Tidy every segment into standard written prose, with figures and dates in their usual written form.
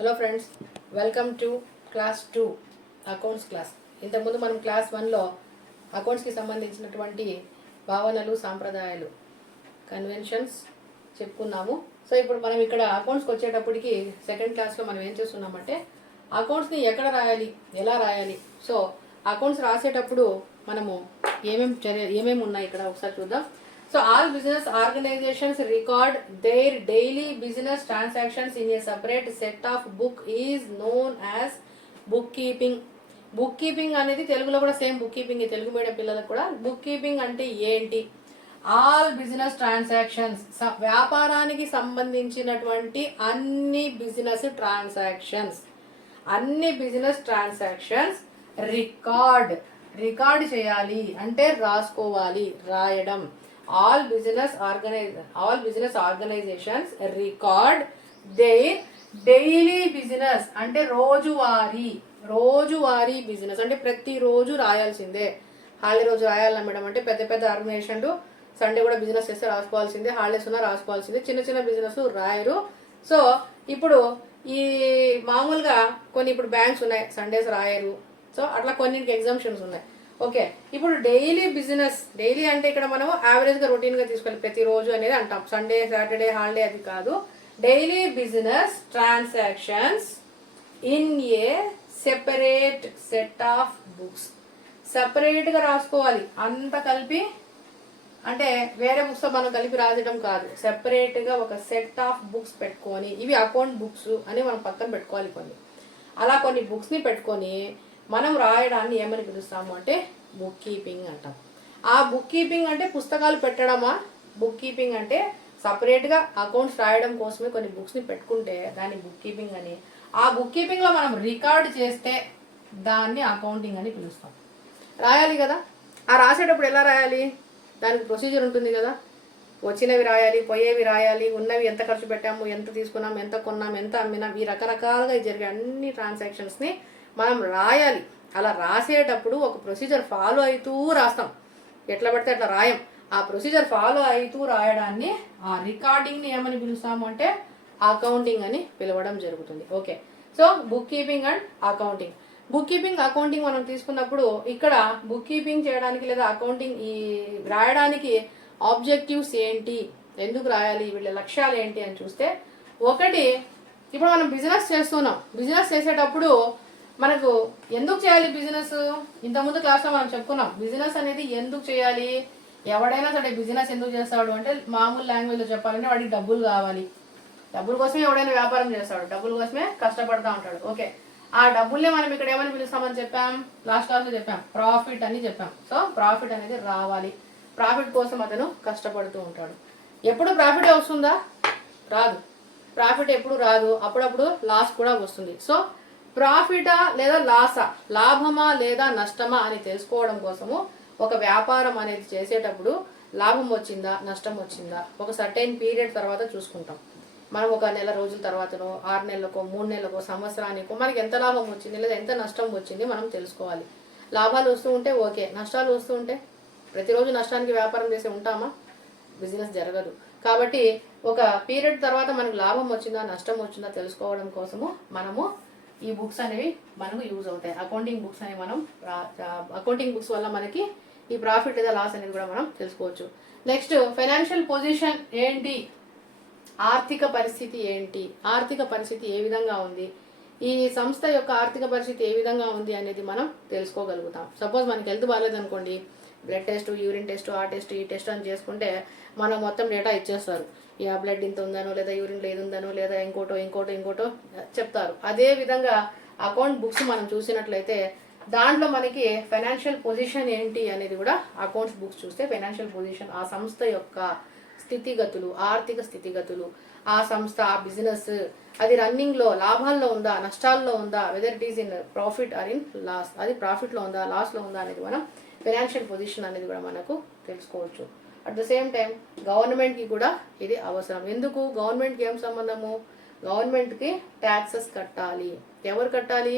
Hello friends, welcome to class 2 accounts class. ఇంతకుముందు మనం class 1లో అకౌంట్స్కి సంబంధించినటువంటి భావనలు, సాంప్రదాయాలు, కన్వెన్షన్స్ చెప్పుకున్నాము. సో ఇప్పుడు మనం ఇక్కడ అకౌంట్స్కి వచ్చేటప్పటికి సెకండ్ క్లాస్లో మనం ఏం చేస్తున్నామంటే అకౌంట్స్ని ఎక్కడ రాయాలి, ఎలా రాయాలి. సో అకౌంట్స్ రాసేటప్పుడు మనము ఏమేమి ఉన్నాయి ఇక్కడ ఒకసారి చూద్దాం. So all business organizations record their daily business transactions in a separate set of book is known as bookkeeping. Bookkeeping అనేది తెలుగులో కూడా సేమ్ bookkeeping, తెలుగు మీడియం పిల్లలకు కూడా bookkeeping అంటే ఏంటి? ఆల్ బిజినెస్ ట్రాన్సాక్షన్స్, వ్యాపారానికి సంబంధించినటువంటి అన్ని బిజినెస్ ట్రాన్సాక్షన్స్ రికార్డ్ చేయాలి అంటే రాసుకోవాలి, రాయడం. all business organizations record their daily business అంటే రోజువారీ బిజినెస్ అంటే ప్రతిరోజు రాయాల్సిందే. హాలిడే రోజు రాయాలన్నా మేడం అంటే పెద్ద ఆర్గనైజేషన్లు సండే కూడా బిజినెస్ చేస్తే రాసుకోవాల్సిందే, హాలిడేస్ ఉన్నా రాసుకోవాల్సిందే. చిన్న బిజినెస్ రాయరు. సో ఇప్పుడు ఈ మామూలుగా కొన్ని ఇప్పుడు బ్యాంక్స్ ఉన్నాయి, సండేస్ రాయరు. సో అట్లా కొన్నింటికి ఎగ్జామ్షన్స్ ఉన్నాయి. ఓకే, ఇప్పుడు డైలీ అంటే ఇక్కడ మనం యావరేజ్గా రొటీన్గా తీసుకోవాలి, ప్రతిరోజు అనేది అంటాం. సండే, సాటర్డే, హాలిడే అది కాదు. Daily business transactions in a separate set of books. సపరేట్గా రాసుకోవాలి, అంత కలిపి అంటే వేరే బుక్స్తో మనం కలిపి రాయడం కాదు. సెపరేట్గా ఒక సెట్ ఆఫ్ బుక్స్ పెట్టుకొని, ఇవి అకౌంట్ బుక్స్ అని మనం పక్కన పెట్టుకోవాలి కొన్ని. అలా కొన్ని బుక్స్ని పెట్టుకొని మనం రాయడాన్ని ఏమని పిలుస్తాము అంటే బుక్ కీపింగ్ అంటాం. ఆ బుక్ కీపింగ్ అంటే పుస్తకాలు పెట్టడమా? బుక్ కీపింగ్ అంటే సపరేట్గా అకౌంట్స్ రాయడం కోసమే కొన్ని బుక్స్ని పెట్టుకుంటే దాన్ని బుక్ కీపింగ్ అని. ఆ బుక్ కీపింగ్లో మనం రికార్డ్ చేస్తే దాన్ని అకౌంటింగ్ అని పిలుస్తాం. రాయాలి కదా, ఆ రాసేటప్పుడు ఎలా రాయాలి? దానికి ప్రొసీజర్ ఉంటుంది కదా. వచ్చినవి రాయాలి, పోయేవి రాయాలి, ఉన్నవి ఎంత ఖర్చు పెట్టాము, ఎంత తీసుకున్నాం, ఎంత కొన్నాం, ఎంత అమ్మినాం, ఈ రకరకాలుగా జరిగే అన్ని ట్రాన్సాక్షన్స్ని మనం రాయాలి. అలా రాసేటప్పుడు ఒక ప్రొసీజర్ ఫాలో అవుతూ రాస్తాం, ఎట్లా పడితే అట్లా రాయం. ఆ ప్రొసీజర్ ఫాలో అవుతూ రాయడాన్ని, ఆ రికార్డింగ్ని ఏమని పిలుస్తాము అంటే అకౌంటింగ్ అని పిలవడం జరుగుతుంది. Okay, so book keeping and accounting. Book keeping, accounting మనం తీసుకున్నప్పుడు ఇక్కడ బుక్ కీపింగ్ చేయడానికి లేదా అకౌంటింగ్ ఈ రాయడానికి ఆబ్జెక్టివ్స్ ఏంటి, ఎందుకు రాయాలి, వీళ్ళ లక్ష్యాలు ఏంటి అని చూస్తే, ఒకటి ఇప్పుడు మనం బిజినెస్ చేస్తున్నాం. బిజినెస్ చేసేటప్పుడు మనకు ఎందుకు చేయాలి బిజినెస్? ఇంతకుముందు క్లాస్లో మనం చెప్పుకున్నాం, బిజినెస్ అనేది ఎందుకు చేయాలి. ఎవడైనా సరే బిజినెస్ ఎందుకు చేస్తాడు అంటే మామూలు లాంగ్వేజ్లో చెప్పాలంటే వాడికి డబ్బులు కావాలి. డబ్బుల కోసమే ఎవడైనా వ్యాపారం చేస్తాడు, డబ్బుల కోసమే కష్టపడతా ఉంటాడు. ఓకే, ఆ డబ్బుల్నే మనం ఇక్కడ ఏమని పిలుస్తామని చెప్పాం, లాస్ట్ క్లాస్లో చెప్పాం, ప్రాఫిట్ అని చెప్పాం. సో ప్రాఫిట్ అనేది రావాలి, ప్రాఫిట్ కోసం అతను కష్టపడుతూ ఉంటాడు. ఎప్పుడు ప్రాఫిట్ వస్తుందా? రాదు. ప్రాఫిట్ ఎప్పుడు రాదు, అప్పుడప్పుడు లాస్ కూడా వస్తుంది. సో ప్రాఫిటా లేదా లాసా, లాభమా లేదా నష్టమా అని తెలుసుకోవడం కోసము ఒక వ్యాపారం అనేది చేసేటప్పుడు లాభం వచ్చిందా, నష్టం వచ్చిందా, ఒక సర్టైన్ పీరియడ్ తర్వాత చూసుకుంటాం. మనం ఒక నెల రోజుల తర్వాతనో, 6 నెలలకో, 3 నెలలకో, సంవత్సరానికో మనకి ఎంత లాభం వచ్చింది లేదా ఎంత నష్టం వచ్చింది మనం తెలుసుకోవాలి. లాభాలు వస్తూ ఉంటే ఓకే, నష్టాలు వస్తూ ఉంటే ప్రతిరోజు నష్టానికి వ్యాపారం చేసి ఉంటామా? బిజినెస్ జరగదు. కాబట్టి ఒక పీరియడ్ తర్వాత మనకు లాభం వచ్చిందా, నష్టం వచ్చిందా తెలుసుకోవడం కోసము మనము ఈ బుక్స్ అనేవి మనకు యూజ్ అవుతాయి. అకౌంటింగ్ బుక్స్ అనేవి అకౌంటింగ్ బుక్స్ వల్ల మనకి ఈ ప్రాఫిట్ లేదా లాస్ అనేది కూడా మనం తెలుసుకోవచ్చు. నెక్స్ట్ ఫైనాన్షియల్ పొజిషన్ ఏంటి, ఆర్థిక పరిస్థితి ఏంటి, ఆర్థిక పరిస్థితి ఏ విధంగా ఉంది, ఈ సంస్థ యొక్క ఆర్థిక పరిస్థితి ఏ విధంగా ఉంది అనేది మనం తెలుసుకోగలుగుతాం. సపోజ్ మనకి హెల్త్ బాగాలేదనుకోండి, బ్లడ్ టెస్ట్, యూరిన్ టెస్ట్, ఆ టెస్ట్, ఈ టెస్ట్ అని చేసుకుంటే మనం మొత్తం డేటా ఇచ్చేస్తారు. ఆ బ్లడ్ ఇంత ఉందనో లేదా యూరిన్లో ఏది ఉందనో లేదా ఇంకోటో చెప్తారు. అదే విధంగా అకౌంట్ బుక్స్ మనం చూసినట్లయితే దాంట్లో మనకి ఫైనాన్షియల్ పొజిషన్ ఏంటి అనేది కూడా అకౌంట్స్ బుక్స్ చూస్తే ఫైనాన్షియల్ పొజిషన్, ఆ సంస్థ యొక్క స్థితిగతులు, ఆర్థిక స్థితిగతులు, ఆ సంస్థ, ఆ బిజినెస్ అది రన్నింగ్లో లాభాల్లో ఉందా, నష్టాల్లో ఉందా, whether it is in profit or in loss, అది ప్రాఫిట్లో ఉందా, లాస్లో ఉందా అనేది మనం ఫైనాన్షియల్ పొజిషన్ అనేది కూడా మనకు తెలుసుకోవచ్చు. అట్ ద సేమ్ టైం గవర్నమెంట్కి కూడా ఇది అవసరం. ఎందుకు? గవర్నమెంట్కి ఏం సంబంధము? గవర్నమెంట్కి ట్యాక్సెస్ కట్టాలి. ఎవరు కట్టాలి?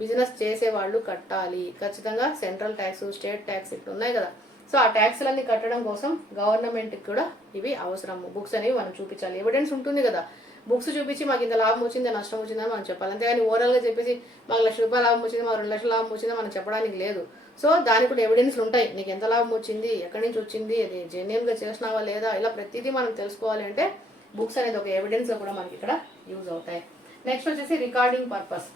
బిజినెస్ చేసేవాళ్ళు కట్టాలి ఖచ్చితంగా. సెంట్రల్ ట్యాక్స్, స్టేట్ ట్యాక్స్ ఇట్లా ఉన్నాయి కదా. సో ఆ ట్యాక్స్లన్నీ కట్టడం కోసం గవర్నమెంట్కి కూడా ఇవి అవసరము. బుక్స్ అనేవి మనం చూపించాలి, ఎవిడెన్స్ ఉంటుంది కదా. బుక్స్ చూపించి మాకు ఇంత లాభం వచ్చింది నష్టం వచ్చిందని మనం చెప్పాలి. అంతేగాని ఓవరాల్గా చెప్పేసి మాకు ₹1,00,000 లాభం వచ్చింది, మాకు 2,00,000 లాభం వచ్చింది మనం చెప్పడానికి లేదు. సో దానికి కూడా ఎవిడెన్స్లు ఉంటాయి. నీకు ఎంత లాభం వచ్చింది, ఎక్కడి నుంచి వచ్చింది, అది జెన్యున్గా చేసినావా లేదా, ఇలా ప్రతిదీ మనం తెలుసుకోవాలి అంటే బుక్స్ అనేది ఒక ఎవిడెన్స్గా కూడా మనకి ఇక్కడ యూజ్ అవుతాయి. నెక్స్ట్ వచ్చేసి రికార్డింగ్ పర్పస్.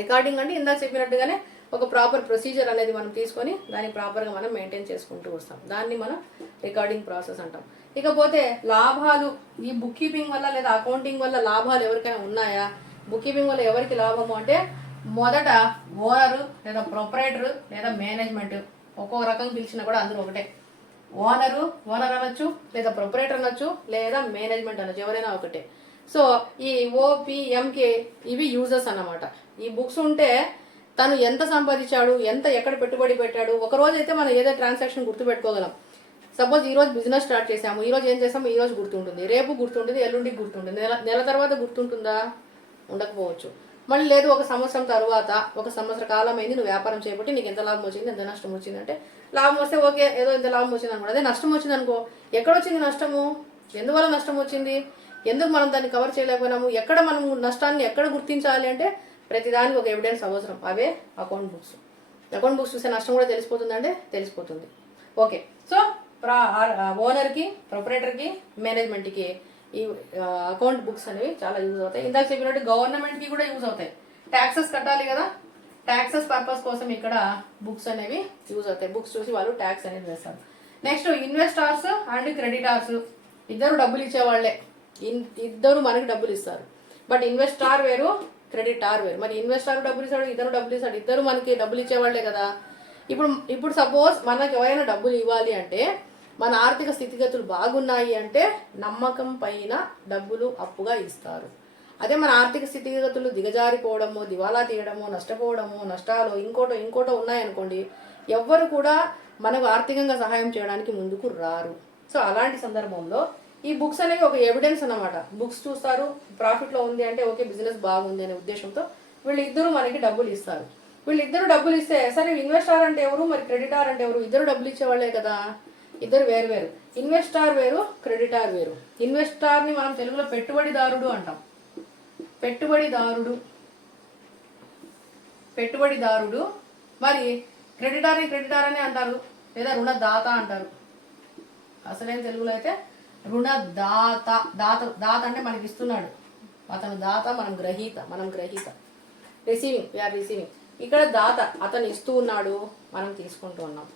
రికార్డింగ్ అంటే ఇందాక చెప్పినట్టుగానే ఒక ప్రాపర్ ప్రొసీజర్ అనేది మనం తీసుకొని దాన్ని ప్రాపర్గా మనం మెయింటైన్ చేసుకుంటూ వస్తాం. దాన్ని మనం రికార్డింగ్ ప్రాసెస్ అంటాం. ఇకపోతే లాభాలు, ఈ బుక్ కీపింగ్ వల్ల లేదా అకౌంటింగ్ వల్ల లాభాలు ఎవరికైనా ఉన్నాయా? బుక్ కీపింగ్ వల్ల ఎవరికి లాభము అంటే మొదట ఓనరు లేదా ప్రొపరేటరు లేదా మేనేజ్మెంట్, ఒక్కొక్క రకం పిలిచినా కూడా అందరూ ఒకటే. ఓనర్ అనొచ్చు, లేదా ప్రొపరేటర్ అనొచ్చు, లేదా మేనేజ్మెంట్ అనొచ్చు, ఎవరైనా ఒకటే. సో ఈ ఓపిఎంకే ఇవి యూజర్స్ అన్నమాట. ఈ బుక్స్ ఉంటే తను ఎంత సంపాదించాడు, ఎక్కడ పెట్టుబడి పెట్టాడు, ఒక రోజు అయితే మనం ఏదో ట్రాన్సాక్షన్ గుర్తుపెట్టుకోగలం. సపోజ్ ఈ రోజు బిజినెస్ స్టార్ట్ చేసాము, ఈ రోజు ఏం చేసాము, ఈ రోజు గుర్తుంటుంది, రేపు గుర్తుంటుంది, ఎల్లుండికి గుర్తుంటుంది, నెల తర్వాత గుర్తుంటుందా? ఉండకపోవచ్చు. మళ్ళీ లేదు ఒక సంవత్సరం తర్వాత, ఒక సంవత్సర కాలం అయింది నువ్వు వ్యాపారం చేయబట్టి నీకు ఎంత లాభం వచ్చింది, ఎంత నష్టం వచ్చింది అంటే లాభం వస్తే ఓకే, ఏదో ఎంత లాభం వచ్చింది అనుకో. అదే నష్టం వచ్చింది అనుకో, ఎక్కడొచ్చింది నష్టము, ఎందువల్ల నష్టం వచ్చింది, ఎందుకు మనం దాన్ని కవర్ చేయలేకపోయినాము, ఎక్కడ మనం నష్టాన్ని ఎక్కడ గుర్తించాలి అంటే ప్రతిదానికి ఒక ఎవిడెన్స్ అవసరం. అవే అకౌంట్ బుక్స్. అకౌంట్ బుక్స్ చూసే నష్టం కూడా తెలిసిపోతుంది అంటే తెలిసిపోతుంది. ఓకే, సో ఓనర్కి, ప్రొపరేటర్కి, మేనేజ్మెంట్కి ఈ అకౌంట్ బుక్స్ అనేవి చాలా యూజ్ అవుతాయి. ఇందాక చెప్పినట్టు గవర్నమెంట్కి కూడా యూజ్ అవుతాయి. ట్యాక్సెస్ కట్టాలి కదా, ట్యాక్సెస్ పర్పస్ కోసం ఇక్కడ బుక్స్ అనేవి యూజ్ అవుతాయి. బుక్స్ చూసి వాళ్ళు ట్యాక్స్ అనేది వేస్తారు. నెక్స్ట్ ఇన్వెస్టార్స్ అండ్ క్రెడిటార్స్, ఇద్దరు డబ్బులు ఇచ్చేవాళ్లే, ఇద్దరు మనకి డబ్బులు ఇస్తారు. బట్ ఇన్వెస్టార్ వేరు, క్రెడిటార్ వేరు. మరి ఇన్వెస్టార్ డబ్బులు ఇస్తాడు, ఇద్దరు డబ్బులు ఇస్తాడు, ఇద్దరు మనకి డబ్బులు ఇచ్చేవాళ్లే కదా. ఇప్పుడు సపోజ్ మనకి ఎవరైనా డబ్బులు ఇవ్వాలి అంటే, మన ఆర్థిక స్థితిగతులు బాగున్నాయి అంటే నమ్మకం పైన డబ్బులు అప్పుగా ఇస్తారు. అదే మన ఆర్థిక స్థితిగతులు దిగజారిపోవడము, దివాలా తీయడము, నష్టపోవడము, నష్టాలు ఇంకోటో ఉన్నాయనుకోండి, ఎవ్వరు కూడా మనకు ఆర్థికంగా సహాయం చేయడానికి ముందుకు రారు. సో అలాంటి సందర్భంలో ఈ బుక్స్ అనేవి ఒక ఎవిడెన్స్ అన్నమాట. బుక్స్ చూస్తారు, ప్రాఫిట్లో ఉంది అంటే ఓకే బిజినెస్ బాగుంది అనే ఉద్దేశంతో వీళ్ళిద్దరూ మనకి డబ్బులు ఇస్తారు. వీళ్ళిద్దరు డబ్బులు ఇస్తే సరే ఇన్వెస్టార్ అంటే ఎవరు, మరి క్రెడిటార్ అంటే ఎవరు? ఇద్దరు డబ్బులు ఇచ్చేవాళ్లే కదా, ఇద్దరు వేరు వేరు. ఇన్వెస్టార్ వేరు, క్రెడిటార్ వేరు. ఇన్వెస్టార్ని మనం తెలుగులో పెట్టుబడిదారుడు అంటాం. పెట్టుబడిదారుడు. మరి క్రెడిటార్ అని అంటారు, లేదా రుణదాత అంటారు. అసలేం తెలుగులో అయితే రుణదాత. దాత అంటే మనకి ఇస్తున్నాడు, అతను దాత, మనం గ్రహీత. రిసీవింగ్. ఇక్కడ దాత, అతను ఇస్తూ ఉన్నాడు, మనం తీసుకుంటూ ఉన్నాం.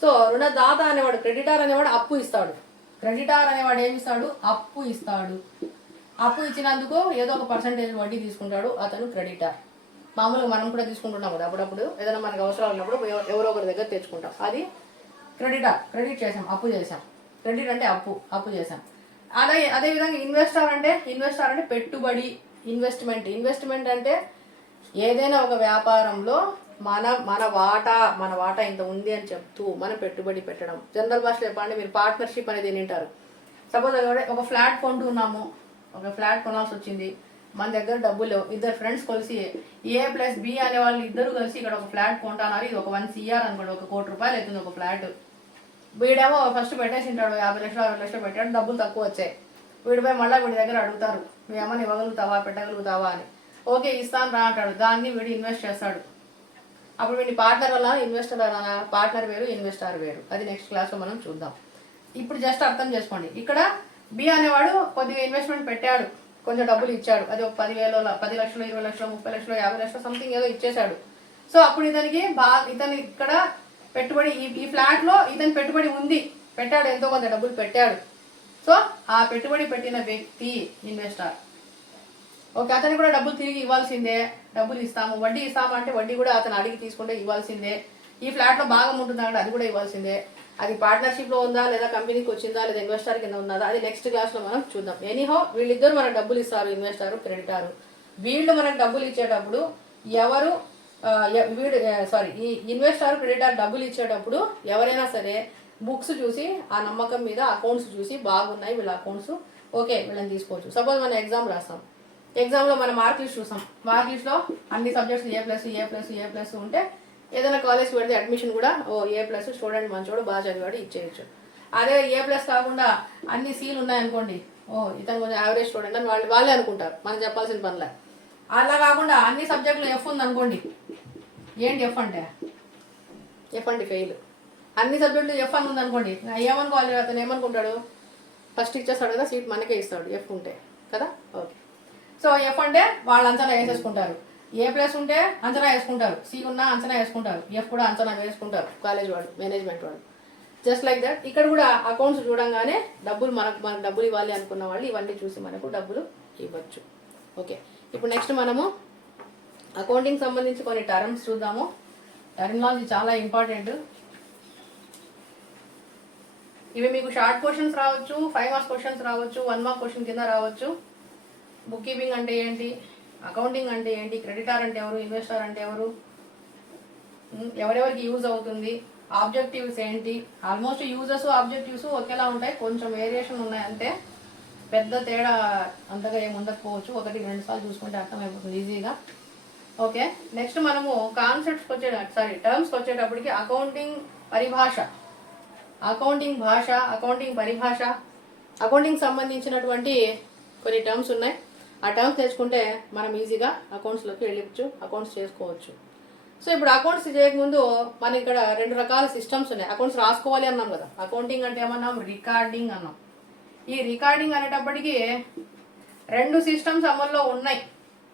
సో రుణదాత అనేవాడు, క్రెడిటార్ అనేవాడు అప్పు ఇస్తాడు. క్రెడిటార్ అనేవాడు ఏమి ఇస్తాడు? అప్పు ఇస్తాడు. అప్పు ఇచ్చినందుకు ఏదో ఒక పర్సంటేజ్ వడ్డీ తీసుకుంటాడు, అతను క్రెడిటార్. మామూలుగా మనం కూడా తీసుకుంటున్నాం కదా, అప్పుడప్పుడు ఏదైనా మనకు అవసరాలు ఉన్నప్పుడు ఎవరో ఒకరి దగ్గర తెచ్చుకుంటాం. అది క్రెడిటార్. క్రెడిట్ చేసాం, అప్పు చేసాం. క్రెడిట్ అంటే అప్పు చేసాం. అదేవిధంగా ఇన్వెస్టార్ అంటే పెట్టుబడి, ఇన్వెస్ట్మెంట్ అంటే ఏదైనా ఒక వ్యాపారంలో మన వాటా ఇంత ఉంది అని చెప్తూ మనం పెట్టుబడి పెట్టడం. జనరల్ భాషలో చెప్పండి, మీరు పార్ట్నర్షిప్ అనేది వింటారు. సపోజ్ ఒక ఫ్లాట్ కొంటున్నాము, ఒక ఫ్లాట్ కొనాల్సి వచ్చింది, మన దగ్గర డబ్బులు, ఇద్దరు ఫ్రెండ్స్ కలిసి A+B అనే వాళ్ళు ఇద్దరు కలిసి ఇక్కడ ఒక ఫ్లాట్ కొంటున్నారు. ఇది ఒక 1 CR అనుకోండి, ఒక ₹1,00,00,000 అవుతుంది ఒక ఫ్లాట్. వీడేమో ఫస్ట్ పెట్టేసి ఉంటాడు, 50 లక్షలు 60 లక్షలు పెట్టాడు, డబ్బులు తక్కువ వచ్చాయి. వీడిపై మళ్ళీ వీడి దగ్గర అడుగుతారు, నువ్వేమన్నా ఇవ్వగలుగుతావా, పెట్టగలుగుతావా అని. ఓకే ఇస్తాను రా అంటాడు. దాన్ని వీడు ఇన్వెస్ట్ చేస్తాడు. అప్పుడు వీడి పార్ట్నర్ అలా, ఇన్వెస్టర్ అలా. పార్ట్నర్ వేరు, ఇన్వెస్టార్ వేరు. అది నెక్స్ట్ క్లాస్లో మనం చూద్దాం. ఇప్పుడు జస్ట్ అర్థం చేసుకోండి, ఇక్కడ బి అనేవాడు కొద్దిగా ఇన్వెస్ట్మెంట్ పెట్టాడు, కొంచెం డబ్బులు ఇచ్చాడు. అది ఒక 10,000, 10 లక్షలు, 20 లక్షలు, 30 లక్షలు, 50 లక్షలు సంథింగ్ ఏదో ఇచ్చేశాడు. సో అప్పుడు ఇతను ఇక్కడ పెట్టుబడి, ఈ ఫ్లాట్లో ఇతని పెట్టుబడి ఉంది, పెట్టాడు, ఎంతో కొంత డబ్బులు పెట్టాడు. సో ఆ పెట్టుబడి పెట్టిన వ్యక్తి ఇన్వెస్టర్. ఓకే, అతనికి కూడా డబ్బులు తిరిగి ఇవ్వాల్సిందే. డబ్బులు ఇస్తాము, వడ్డీ ఇస్తాము అంటే వడ్డీ కూడా అతను అడిగి తీసుకుంటే ఇవ్వాల్సిందే. ఈ ఫ్లాట్లో భాగం ఉంటుందంటే అది కూడా ఇవ్వాల్సిందే. అది పార్ట్నర్షిప్లో ఉందా, లేదా కంపెనీకి వచ్చిందా, లేదా ఇన్వెస్టర్ కింద ఉన్నదా, అది నెక్స్ట్ క్లాస్లో మనం చూద్దాం. ఎనీహౌ వీళ్ళిద్దరు మనకు డబ్బులు ఇస్తారు, ఇన్వెస్టారు, క్రెడిటారు. వీళ్ళు మనకు డబ్బులు ఇచ్చేటప్పుడు ఈ ఇన్వెస్టార్, క్రెడిటార్ డబ్బులు ఇచ్చేటప్పుడు ఎవరైనా సరే బుక్స్ చూసి, ఆ నమ్మకం మీద అకౌంట్స్ చూసి బాగున్నాయి వీళ్ళ అకౌంట్స్, ఓకే వీళ్ళని తీసుకోవచ్చు. సపోజ్ మనం ఎగ్జామ్ రాస్తాం, ఎగ్జామ్లో మనం మార్క్ లిస్ట్ చూసాం. మార్క్ లిస్ట్లో అన్ని సబ్జెక్ట్స్ A+, ఉంటే ఏదైనా కాలేజ్కి పెడితే అడ్మిషన్ కూడా A+, స్టూడెంట్ మంచోడు, బాగా చదివాడు, ఇచ్చేయచ్చు. అదే A+ కాకుండా అన్ని Cలు ఉన్నాయనుకోండి, ఇతను కొంచెం యావరేజ్ స్టూడెంట్ అని వాళ్ళే అనుకుంటారు, మనం చెప్పాల్సిన పనిలే. అలా కాకుండా అన్ని సబ్జెక్టులు ఎఫ్ ఉంది అనుకోండి, ఏంటి ఎఫ్ అంటే ఫెయిల్. అన్ని సబ్జెక్టులు ఎఫ్ అని ఉంది అనుకోండి, ఏమనుకోవాలి, అతను ఏమనుకుంటాడు, ఫస్ట్ ఇచ్చేస్తాడు కదా సీట్ మనకే ఇస్తాడు ఎఫ్ ఉంటే కదా. ఓకే, సో ఎఫ్ అంటే వాళ్ళు అంచనా వేసేసుకుంటారు, ఏ ప్లస్ ఉంటే అంచనా వేసుకుంటారు, సి ఉన్నా అంచనా వేసుకుంటారు, ఎఫ్ కూడా అంచనా వేసుకుంటారు కాలేజ్ వాళ్ళు, మేనేజ్మెంట్ వాళ్ళు. జస్ట్ లైక్ దట్ ఇక్కడ కూడా అకౌంట్స్ చూడంగానే మనకు డబ్బులు ఇవ్వాలి అనుకున్న వాళ్ళు ఇవన్నీ చూసి మనకు డబ్బులు ఇవ్వచ్చు. ఓకే, ఇప్పుడు నెక్స్ట్ మనము అకౌంటింగ్ సంబంధించి కొన్ని టర్మ్స్ చూద్దాము. టర్మినాలజీ చాలా ఇంపార్టెంట్. ఇవి మీకు షార్ట్ క్వశ్చన్స్ రావచ్చు, 5 మార్క్స్ క్వశ్చన్స్ రావచ్చు, 1 మార్క్ క్వశ్చన్ కింద రావచ్చు. బుక్ కీపింగ్ అంటే ఏంటి, అకౌంటింగ్ అంటే ఏంటి, క్రెడిటార్ అంటే ఎవరు, ఇన్వెస్టర్ అంటే ఎవరు, ఎవరెవరికి యూజ్ అవుతుంది, ఆబ్జెక్టివ్స్ ఏంటి. ఆల్మోస్ట్ యూజర్స్ ఆబ్జెక్టివ్స్ ఒకేలా ఉంటాయి, కొంచెం వేరియేషన్ ఉన్నాయి అంతే, పెద్ద తేడా అంతగా ఏమి ఉండకపోవచ్చు. 1-2 సార్లు చూసుకుంటే అర్థమైపోతుంది ఈజీగా. ఓకే, నెక్స్ట్ మనము కాన్సెప్ట్స్కి టర్మ్స్కి వచ్చేటప్పటికి అకౌంటింగ్ పరిభాష, అకౌంటింగ్ భాష, అకౌంటింగ్ పరిభాష, అకౌంటింగ్ సంబంధించినటువంటి కొన్ని టర్మ్స్ ఉన్నాయి. ఆ టర్మ్స్ తెచ్చుకుంటే మనం ఈజీగా అకౌంట్స్లోకి వెళ్ళవచ్చు, అకౌంట్స్ చేసుకోవచ్చు. సో ఇప్పుడు అకౌంట్స్ చేయకముందు మనకి ఇక్కడ 2 రకాల సిస్టమ్స్ ఉన్నాయి. అకౌంట్స్ రాసుకోవాలి అన్నాం కదా, అకౌంటింగ్ అంటే ఏమన్నాం, రికార్డింగ్ అన్నాం. ఈ రికార్డింగ్ అనేటప్పటికీ 2 సిస్టమ్స్ అమల్లో ఉన్నాయి,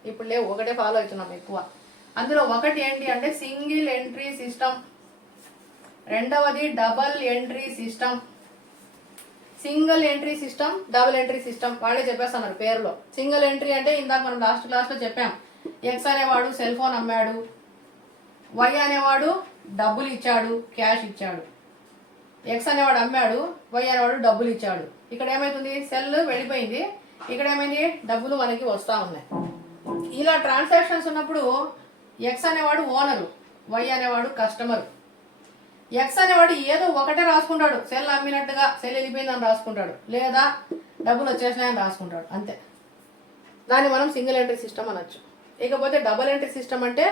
ఇప్పుడు లేవు, ఒకటే ఫాలో అవుతున్నాం ఎక్కువ. అందులో ఒకటి ఏంటి అంటే సింగిల్ ఎంట్రీ సిస్టమ్, రెండవది double entry system. Single entry system, double entry system వాళ్ళే చెప్పేస్తున్నారు పేరులో. సింగిల్ ఎంట్రీ అంటే ఇందాక మనం లాస్ట్ క్లాస్లో చెప్పాం, ఎక్స్ అనేవాడు సెల్ ఫోన్ అమ్మాడు, వై అనేవాడు డబ్బులు ఇచ్చాడు, క్యాష్ ఇచ్చాడు. ఎక్స్ అనేవాడు అమ్మాడు, వై అనేవాడు డబ్బులు ఇచ్చాడు. ఇక్కడ ఏమైతుంది, సెల్ వెళ్ళిపోయింది, ఇక్కడ ఏమైంది, డబ్బులు మనకి వస్తూ ఉన్నాయి. ఇలా ట్రాన్సాక్షన్స్ ఉన్నప్పుడు ఎక్స్ అనేవాడు ఓనరు, వై అనేవాడు కస్టమర్. ఎక్స్ అనేవాడు ఏదో ఒకటే రాసుకుంటాడు, సెల్ అమ్మినట్టుగా సెల్ వెళ్ళిపోయిందని రాసుకుంటాడు, లేదా డబ్బులు వచ్చేసినాయని రాసుకుంటాడు, అంతే. దాన్ని మనం సింగిల్ ఎంట్రీ సిస్టమ్ అనొచ్చు. ఇకపోతే డబుల్ ఎంట్రీ సిస్టమ్ అంటే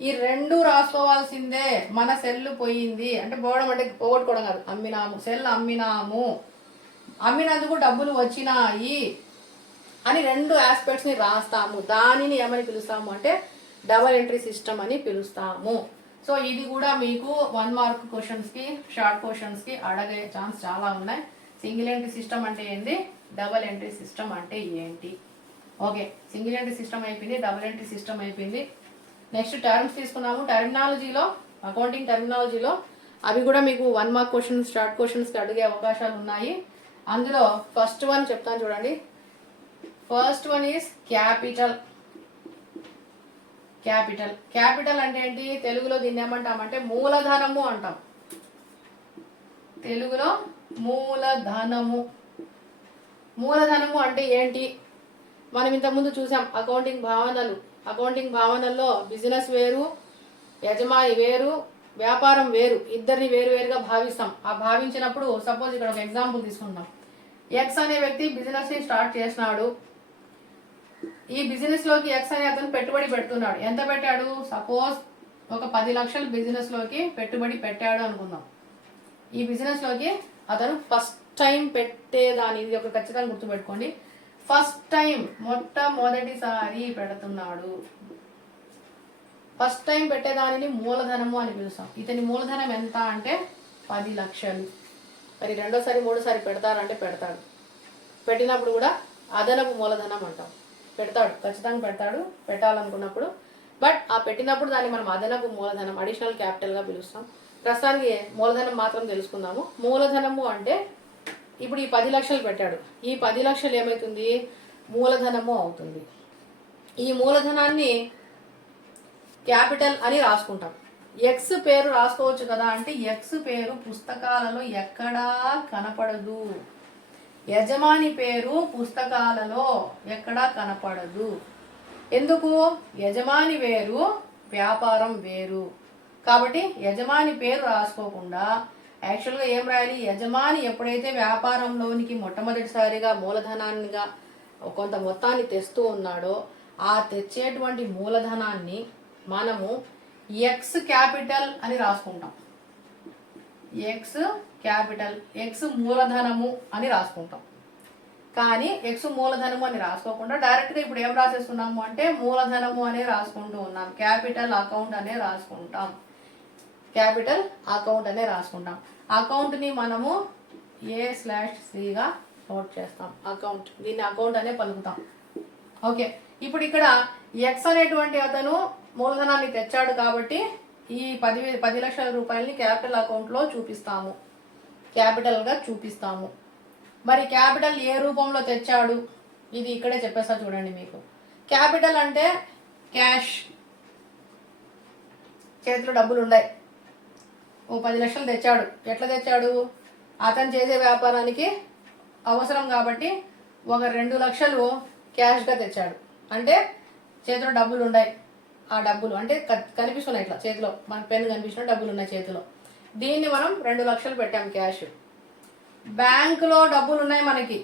ఈ 2 రాసుకోవాల్సిందే. మన సెల్ పోయింది అంటే పోవడం అంటే పోగొట్టుకోవడం కాదు, అమ్మినాము, సెల్ అమ్మినాము, అమ్మినందుకు డబ్బులు వచ్చినాయి అని 2 ఆస్పెక్ట్స్ని రాస్తాము. దానిని ఏమని పిలుస్తాము అంటే డబల్ ఎంట్రీ సిస్టమ్ అని పిలుస్తాము. సో ఇది కూడా మీకు 1 మార్క్ క్వశ్చన్స్కి, షార్ట్ క్వశ్చన్స్కి అడగే ఛాన్స్ చాలా ఉన్నాయి. సింగిల్ ఎంట్రీ సిస్టమ్ అంటే ఏంటి, డబల్ ఎంట్రీ సిస్టమ్ అంటే ఏంటి. ఓకే, సింగిల్ ఎంట్రీ సిస్టమ్ అయిపోయింది, డబల్ ఎంట్రీ సిస్టమ్ అయిపోయింది. నెక్స్ట్ టర్మ్స్ తీసుకున్నాము. టర్మినాలజీలో, అకౌంటింగ్ టర్మినాలజీలో అవి కూడా మీకు 1 మార్క్ క్వశ్చన్స్, షార్ట్ క్వశ్చన్స్కి అడిగే అవకాశాలు ఉన్నాయి. అందులో ఫస్ట్ వన్ చెప్తాను చూడండి. First one is capital. Capital, capital అంటే ఏంటి, తెలుగులో దీన్ని ఏమంటామంటే మూలధనము అంటాం. తెలుగులో మూలధనము. మూలధనము అంటే ఏంటి, మనం ఇంతకుముందు చూసాం అకౌంటింగ్ భావనలు. అకౌంటింగ్ భావనల్లో బిజినెస్ వేరు, యజమాని వేరు, వ్యాపారం వేరు, ఇద్దరిని వేరువేరుగా భావిస్తాం. ఆ భావించినప్పుడు సపోజ్ ఇక్కడ ఒక ఎగ్జాంపుల్ తీసుకుందాం. ఎక్స్ అనే వ్యక్తి బిజినెస్ని స్టార్ట్ చేసినాడు. ఈ బిజినెస్లోకి ఎక్స్ అనే అతను పెట్టుబడి పెడుతున్నాడు. ఎంత పెట్టాడు, సపోజ్ ఒక 10 లక్షలు బిజినెస్లోకి పెట్టుబడి పెట్టాడు అనుకుందాం. ఈ బిజినెస్లోకి అతను ఫస్ట్ టైం పెట్టేదాని, ఇది ఒక ఖచ్చితంగా గుర్తుపెట్టుకోండి, ఫస్ట్ టైం మొట్టమొదటిసారి పెడుతున్నాడు. ఫస్ట్ టైం పెట్టేదానిని మూలధనము అని పిలుస్తాం. ఇతని మూలధనం ఎంత అంటే 10 లక్షలు. మరి రెండోసారి మూడోసారి పెడతారంటే పెడతాడు. పెట్టినప్పుడు కూడా అదనపు మూలధనం అంటాం. పెడతాడు, ఖచ్చితంగా పెడతాడు పెట్టాలనుకున్నప్పుడు. బట్ ఆ పెట్టినప్పుడు దాన్ని మనం అదనపు మూలధనం, అడిషనల్ క్యాపిటల్గా పిలుస్తాం. ప్రస్తుతానికి మూలధనం మాత్రం తెలుసుకుందాము. మూలధనము అంటే ఇప్పుడు ఈ 10 లక్షలు పెట్టాడు, ఈ 10 లక్షలు ఏమవుతుంది, మూలధనము అవుతుంది. ఈ మూలధనాన్ని క్యాపిటల్ అని రాసుకుంటాం. ఎక్స్ పేరు రాసుకోవచ్చు కదా అంటే ఎక్స్ పేరు పుస్తకాలలో ఎక్కడా కనపడదు. యజమాని పేరు పుస్తకాలలో ఎక్కడా కనపడదు. ఎందుకు, యజమాని వేరు, వ్యాపారం వేరు. కాబట్టి యజమాని పేరు రాసుకోకుండా యాక్చువల్గా ఏం రాయాలి, యజమాని ఎప్పుడైతే వ్యాపారంలోనికి మొట్టమొదటిసారిగా మూలధనాన్నిగా కొంత మొత్తాన్ని తెస్తూ ఉన్నాడో ఆ తెచ్చేటువంటి మూలధనాన్ని మనము ఎక్స్ క్యాపిటల్ అని రాసుకుంటాం. ఎక్స్ క్యాపిటల్, ఎక్స్ మూలధనము అని రాసుకుంటాం. కానీ ఎక్స్ మూలధనము అని రాసుకోకుండా డైరెక్ట్గా ఇప్పుడు ఏం రాసేస్తున్నాము అంటే మూలధనము అనే రాసుకుంటూ ఉన్నాం. క్యాపిటల్ అకౌంట్ అనే రాసుకుంటాం. క్యాపిటల్ అకౌంట్ అనే రాసుకుంటాం. అకౌంట్ని మనము A/Cగా నోట్ చేస్తాం. అకౌంట్, దీన్ని అకౌంట్ అనే పలుకుతాం. ఓకే, ఇప్పుడు ఇక్కడ ఎక్స్ అనేటువంటి అతను మూలధనాన్ని తెచ్చాడు కాబట్టి ఈ 10 లక్షల రూపాయలని క్యాపిటల్ అకౌంట్లో చూపిస్తాము, క్యాపిటల్గా చూపిస్తాము. మరి క్యాపిటల్ ఏ రూపంలో తెచ్చాడు ఇది ఇక్కడే చెప్పేస్తా చూడండి. మీకు క్యాపిటల్ అంటే క్యాష్, చేతిలో డబ్బులు ఉన్నాయి. ఓ 10 లక్షలు తెచ్చాడు. ఎట్లా తెచ్చాడు? అతను చేసే వ్యాపారానికి అవసరం కాబట్టి ఒక 2 లక్షలు క్యాష్గా తెచ్చాడు. అంటే చేతిలో డబ్బులు ఉన్నాయి. ఆ డబ్బులు అంటే కనిపిస్తున్నాయి ఇట్లా చేతిలో, మన పెన్ను కనిపిస్తున్న డబ్బులు ఉన్నాయి చేతిలో. దీన్ని మనం 2 లక్షలు పెట్టాం క్యాష్. బ్యాంకులో డబ్బులు ఉన్నాయి మనకి,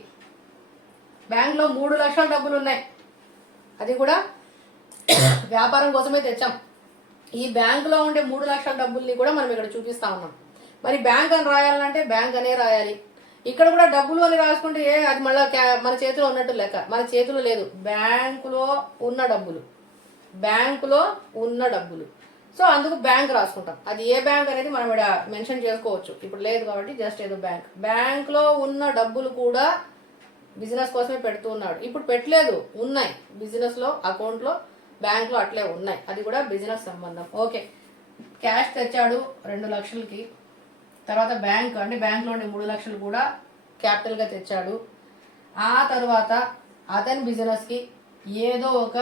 బ్యాంకులో 3 లక్షల డబ్బులు ఉన్నాయి. అది కూడా వ్యాపారం కోసమే తెచ్చాం. ఈ బ్యాంకులో ఉండే 3 లక్షల డబ్బుల్ని కూడా మనం ఇక్కడ చూపిస్తా ఉన్నాం. మరి బ్యాంక్ అని రాయాలంటే బ్యాంక్ అనే రాయాలి. ఇక్కడ కూడా డబ్బులు అని రాసుకుంటే అది మళ్ళీ మన చేతిలో ఉన్నట్టు లెక్క. మన చేతిలో లేదు, బ్యాంకులో ఉన్న డబ్బులు, బ్యాంకులో ఉన్న డబ్బులు. సో అందుకు బ్యాంక్ రాసుకుంటాం. అది ఏ బ్యాంక్ అనేది మనం ఇక్కడ మెన్షన్ చేసుకోవచ్చు. ఇప్పుడు లేదు కాబట్టి జస్ట్ ఏదో బ్యాంక్. బ్యాంక్లో ఉన్న డబ్బులు కూడా బిజినెస్ కోసమే పెడుతూ ఉన్నాడు. ఇప్పుడు పెట్టలేదు, ఉన్నాయి బిజినెస్లో, అకౌంట్లో, బ్యాంక్లో అట్లే ఉన్నాయి. అది కూడా బిజినెస్ సంబంధం. ఓకే, క్యాష్ తెచ్చాడు 2 లక్షలకి. తర్వాత బ్యాంక్ అంటే బ్యాంక్లో ఉండే 3 లక్షలు కూడా క్యాపిటల్గా తెచ్చాడు. ఆ తర్వాత అతని బిజినెస్కి ఏదో ఒక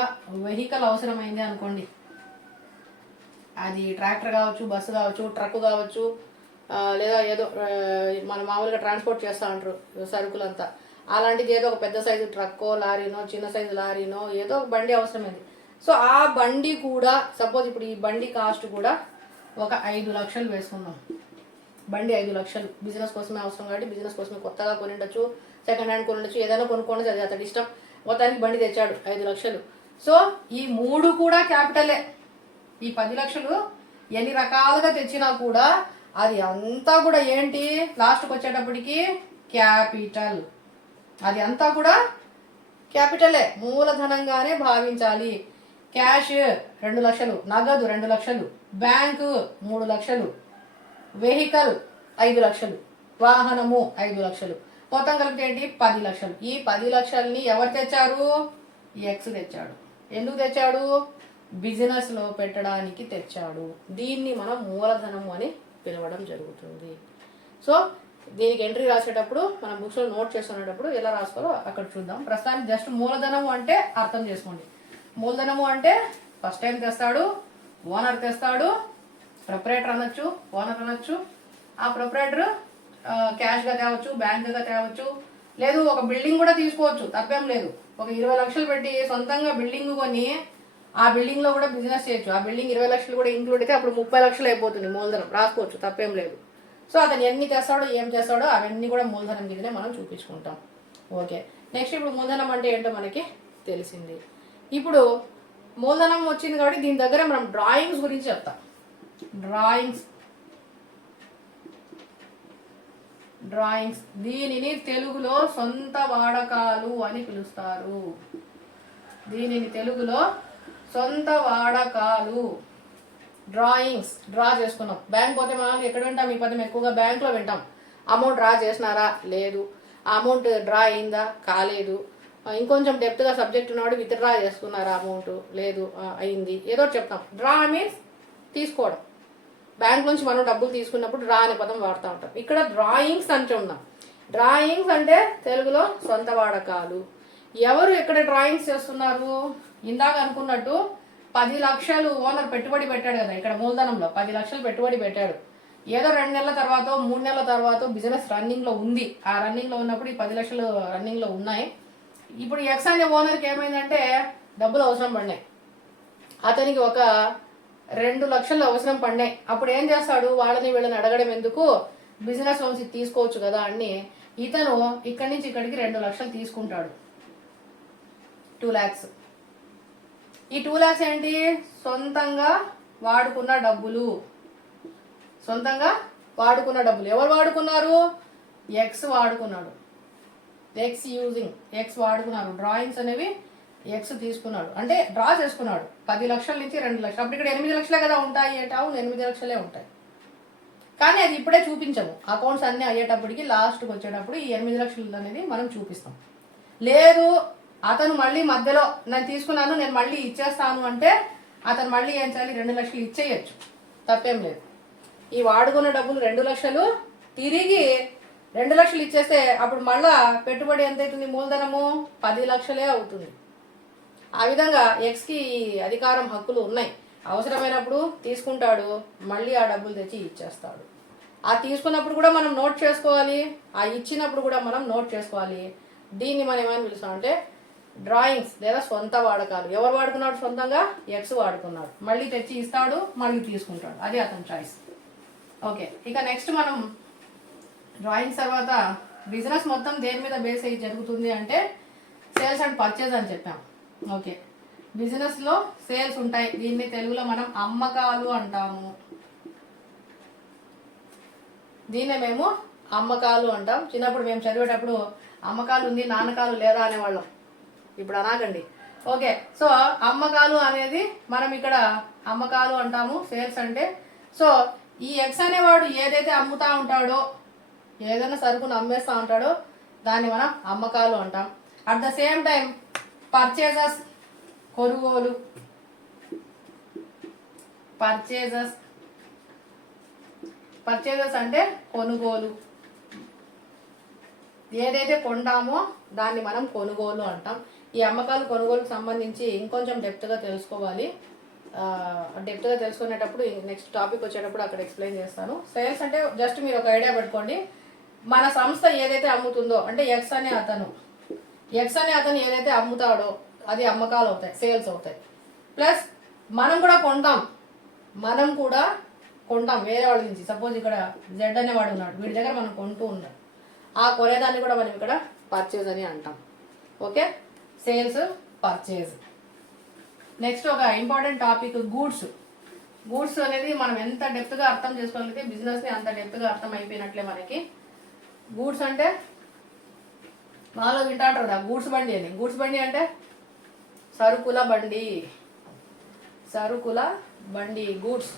వెహికల్ అవసరమైంది అనుకోండి. అది ట్రాక్టర్ కావచ్చు, బస్సు కావచ్చు, ట్రక్ కావచ్చు, లేదా ఏదో మన మామూలుగా ట్రాన్స్పోర్ట్ చేస్తూ ఉంటారు సరుకులంతా. అలాంటిది ఏదో ఒక పెద్ద సైజు ట్రక్కో, లారీనో, చిన్న సైజు లారీనో ఏదో ఒక బండి అవసరమైంది. సో ఆ బండి కూడా సపోజ్ ఇప్పుడు ఈ బండి కాస్ట్ కూడా ఒక 5 లక్షలు వేసుకున్నాం. బండి 5 లక్షలు బిజినెస్ కోసమే అవసరం కాబట్టి బిజినెస్ కోసమే కొత్తగా కొని ఉండొచ్చు, సెకండ్ హ్యాండ్ కొని ఉండొచ్చు, ఏదైనా కొనుక్కోండి, అది అతడి ఇష్టం. మొత్తానికి బండి తెచ్చాడు 5 లక్షలు. సో ఈ 3 కూడా క్యాపిటలే. ఈ 10 లక్షలు ఎన్ని రకాలుగా తెచ్చినా కూడా అది అంతా కూడా ఏంటి, లాస్ట్కి వచ్చేటప్పటికి క్యాపిటల్. అది అంతా కూడా క్యాపిటలే, మూలధనంగానే భావించాలి. క్యాష్ 2 లక్షలు, నగదు 2 లక్షలు, బ్యాంకు 3 లక్షలు, వెహికల్ 5 లక్షలు, వాహనము 5 లక్షలు, మొత్తం కలిపితే ఏంటి 10 లక్షలు. ఈ 10 లక్షల్ని ఎవరు తెచ్చారు? ఎక్స్ తెచ్చాడు. ఎందుకు తెచ్చాడు? బిజినెస్లో పెట్టడానికి తెచ్చాడు. దీన్ని మనం మూలధనము అని పిలవడం జరుగుతుంది. సో దీనికి ఎంట్రీ రాసేటప్పుడు మనం బుక్స్లో నోట్ చేసుకునేటప్పుడు ఎలా రాసుకోవాలో అక్కడ చూద్దాం. ప్రస్తుతానికి జస్ట్ మూలధనము అంటే అర్థం చేసుకోండి. మూలధనము అంటే ఫస్ట్ టైం తెస్తాడు, ఓనర్ తెస్తాడు, ప్రొపరేటర్ అనొచ్చు, ఓనర్ అనొచ్చు. ఆ ప్రొపరేటర్ క్యాష్గా తేవచ్చు, బ్యాంక్గా తేవచ్చు, లేదు ఒక బిల్డింగ్ కూడా తీసుకోవచ్చు, తప్పేం లేదు. ఒక 20 లక్షలు పెట్టి సొంతంగా బిల్డింగ్ కొని ఆ బిల్డింగ్లో కూడా బిజినెస్ చేయొచ్చు. ఆ బిల్డింగ్ 20 లక్షలు కూడా ఇంక్లూడ్ అయితే అప్పుడు 30 లక్షలు అయిపోతుంది మూలధనం, రాసుకోవచ్చు, తప్పేం లేదు. సో అతను ఎన్ని చేస్తాడో ఏం చేస్తాడో అవన్నీ కూడా మూలధనం మీదనే మనం చూపించుకుంటాం. ఓకే, నెక్స్ట్ ఇప్పుడు మూలధనం అంటే ఏంటో మనకి తెలిసింది. ఇప్పుడు మూలధనం వచ్చింది కాబట్టి దీని దగ్గర మనం డ్రాయింగ్స్ గురించి చెప్తాం. డ్రాయింగ్స్ దీనిని తెలుగులో సొంత వాడకాలు అని పిలుస్తారు. దీనిని తెలుగులో సొంత వాడకాలు. డ్రాయింగ్స్ డ్రా చేసుకున్నాం. బ్యాంక్ పోతే మనం ఎక్కడ వింటాం ఈ పదం? ఎక్కువగా బ్యాంక్లో వింటాం. అమౌంట్ డ్రా చేసినారా? లేదు. అమౌంట్ డ్రా అయిందా? కాలేదు. ఇంకొంచెం డెప్త్గా సబ్జెక్ట్ ఉన్నవాడు విత్ డ్రా చేసుకున్నారా అమౌంట్? లేదు, అయింది, ఏదో చెప్తాం. డ్రా మీన్స్ తీసుకోవడం. బ్యాంక్ నుంచి మనం డబ్బులు తీసుకున్నప్పుడు డ్రా అనే పదం వాడుతూ ఉంటాం. ఇక్కడ డ్రాయింగ్స్ అంటున్నాం. డ్రాయింగ్స్ అంటే తెలుగులో సొంత వాడకాలు. ఎవరు ఇక్కడ డ్రాయింగ్స్ చేస్తున్నారు? ఇందాక అనుకున్నట్టు 10 లక్షలు ఓనర్ పెట్టుబడి పెట్టాడు కదా, ఇక్కడ మూలధనంలో 10 లక్షలు పెట్టుబడి పెట్టాడు. ఏదో 2 నెలల తర్వాత 3 నెలల తర్వాత బిజినెస్ రన్నింగ్లో ఉంది. ఆ రన్నింగ్లో ఉన్నప్పుడు ఈ 10 లక్షలు రన్నింగ్లో ఉన్నాయి. ఇప్పుడు ఎక్స్ అనే ఓనర్కి ఏమైందంటే డబ్బులు అవసరం పడినాయి. అతనికి ఒక 2 లక్షలు అవసరం పడినాయి. అప్పుడు ఏం చేస్తాడు? వాళ్ళని వీళ్ళని అడగడం ఎందుకు, బిజినెస్ లోన్స్ తీసుకోవచ్చు కదా అని ఇతను ఇక్కడి నుంచి ఇక్కడికి 2 లక్షలు తీసుకుంటాడు. 2 lakhs. ఈ 2 lakhs ఏంటి? సొంతంగా వాడుకున్న డబ్బులు. సొంతంగా వాడుకున్న డబ్బులు. ఎవరు వాడుకున్నారు? ఎక్స్ వాడుకున్నాడు. ఎక్స్ యూజింగ్, ఎక్స్ వాడుకున్నారు. డ్రాయింగ్స్ అనేవి ఎక్స్ తీసుకున్నాడు అంటే డ్రా చేసుకున్నాడు. 10 లక్షల నుంచి 2 లక్షలు. అప్పుడు ఇక్కడ 8 లక్షలే కదా ఉంటాయి అంటే అవును 8 లక్షలే ఉంటాయి. కానీ అది ఇప్పుడే చూపించము. అకౌంట్స్ అన్నీ అయ్యేటప్పటికి లాస్ట్కి వచ్చేటప్పుడు ఈ 8 లక్షలు అనేది మనం చూపిస్తాం. లేదు అతను మళ్ళీ మధ్యలో నేను తీసుకున్నాను నేను మళ్ళీ ఇచ్చేస్తాను అంటే అతను మళ్ళీ ఏం చేయాలి, 2 లక్షలు ఇచ్చేయచ్చు, తప్పేం లేదు. ఈ వాడుకున్న డబ్బులు 2 లక్షలు తిరిగి 2 లక్షలు ఇచ్చేస్తే అప్పుడు మళ్ళా పెట్టుబడి ఎంత అవుతుంది, మూలధనము 10 లక్షలే అవుతుంది. ఆ విధంగా ఎక్స్కి అధికారం హక్కులు ఉన్నాయి. అవసరమైనప్పుడు తీసుకుంటాడు, మళ్ళీ ఆ డబ్బులు తెచ్చి ఇచ్చేస్తాడు. ఆ తీసుకున్నప్పుడు కూడా మనం నోట్ చేసుకోవాలి, ఆ ఇచ్చినప్పుడు కూడా మనం నోట్ చేసుకోవాలి. దీన్ని మనం ఏమని పిలుస్తామంటే డ్రాయింగ్స్ లేదా సొంత వాడకాలు. ఎవరు వాడుకున్నాడు, సొంతంగా ఎక్స్ వాడుకున్నాడు. మళ్ళీ తెచ్చి ఇస్తాడు, మళ్ళీ తీసుకుంటాడు, అది అతని చాయిస్. ఓకే, ఇక నెక్స్ట్ మనం డ్రాయింగ్స్ తర్వాత బిజినెస్ మొత్తం దేని మీద బేస్ అయ్యి జరుగుతుంది అంటే సేల్స్ అండ్ పర్చేజ్ అని చెప్పాం. ఓకే, బిజినెస్లో సేల్స్ ఉంటాయి. దీన్ని తెలుగులో మనం అమ్మకాలు అంటాము. దీన్నే మేము అమ్మకాలు అంటాం. చిన్నప్పుడు మేము చదివేటప్పుడు అమ్మకాలు ఉంది నాన్నకాలు లేదా అనేవాళ్ళం, ఇప్పుడు అనాగండి. ఓకే, సో అమ్మకాలు అనేది మనం ఇక్కడ అమ్మకాలు అంటాము, సేల్స్ అంటే. సో ఈ ఎక్స్ అనేవాడు ఏదైతే అమ్ముతా ఉంటాడో, ఏదైనా సరుకును అమ్మేస్తూ ఉంటాడో దాన్ని మనం అమ్మకాలు అంటాం. At the same time purchases, కొనుగోలు, పర్చేజెస్ అంటే కొనుగోలు. ఏదైతే కొంటామో దాన్ని మనం కొనుగోలు అంటాం. ఈ అమ్మకాలు కొనుగోలుకు సంబంధించి ఇంకొంచెం డెప్త్గా తెలుసుకోవాలి. డెప్త్గా తెలుసుకునేటప్పుడు నెక్స్ట్ టాపిక్ వచ్చేటప్పుడు అక్కడ ఎక్స్ప్లెయిన్ చేస్తాను. సేల్స్ అంటే జస్ట్ మీరు ఒక ఐడియా పెట్టుకోండి. మన సంస్థ ఏదైతే అమ్ముతుందో అంటే ఎక్స్ అనే అతను ఏదైతే అమ్ముతాడో అది అమ్మకాలు అవుతాయి, సేల్స్ అవుతాయి. ప్లస్ మనం కూడా కొంటాం వేరే వాళ్ళ నుంచి. సపోజ్ ఇక్కడ జెడ్ అనేవాడు ఉన్నాడు, వీడి దగ్గర మనం కొంటూ ఉన్నాం. ఆ కొనేదాన్ని కూడా మనం ఇక్కడ పర్చేజ్ అని అంటాం. Okay, sales, purchase. నెక్స్ట్ ఒక ఇంపార్టెంట్ టాపిక్ గూడ్స్ అనేది మనం ఎంత డెప్త్గా అర్థం చేసుకోగలిగితే బిజినెస్ని అంత డెప్త్గా అర్థం అయిపోయినట్లే మనకి. గూడ్స్ అంటే వాళ్ళు వింటాంటారు కదా గూడ్స్ బండి అని. గూడ్స్ బండి అంటే సరుకుల బండి, గూడ్స్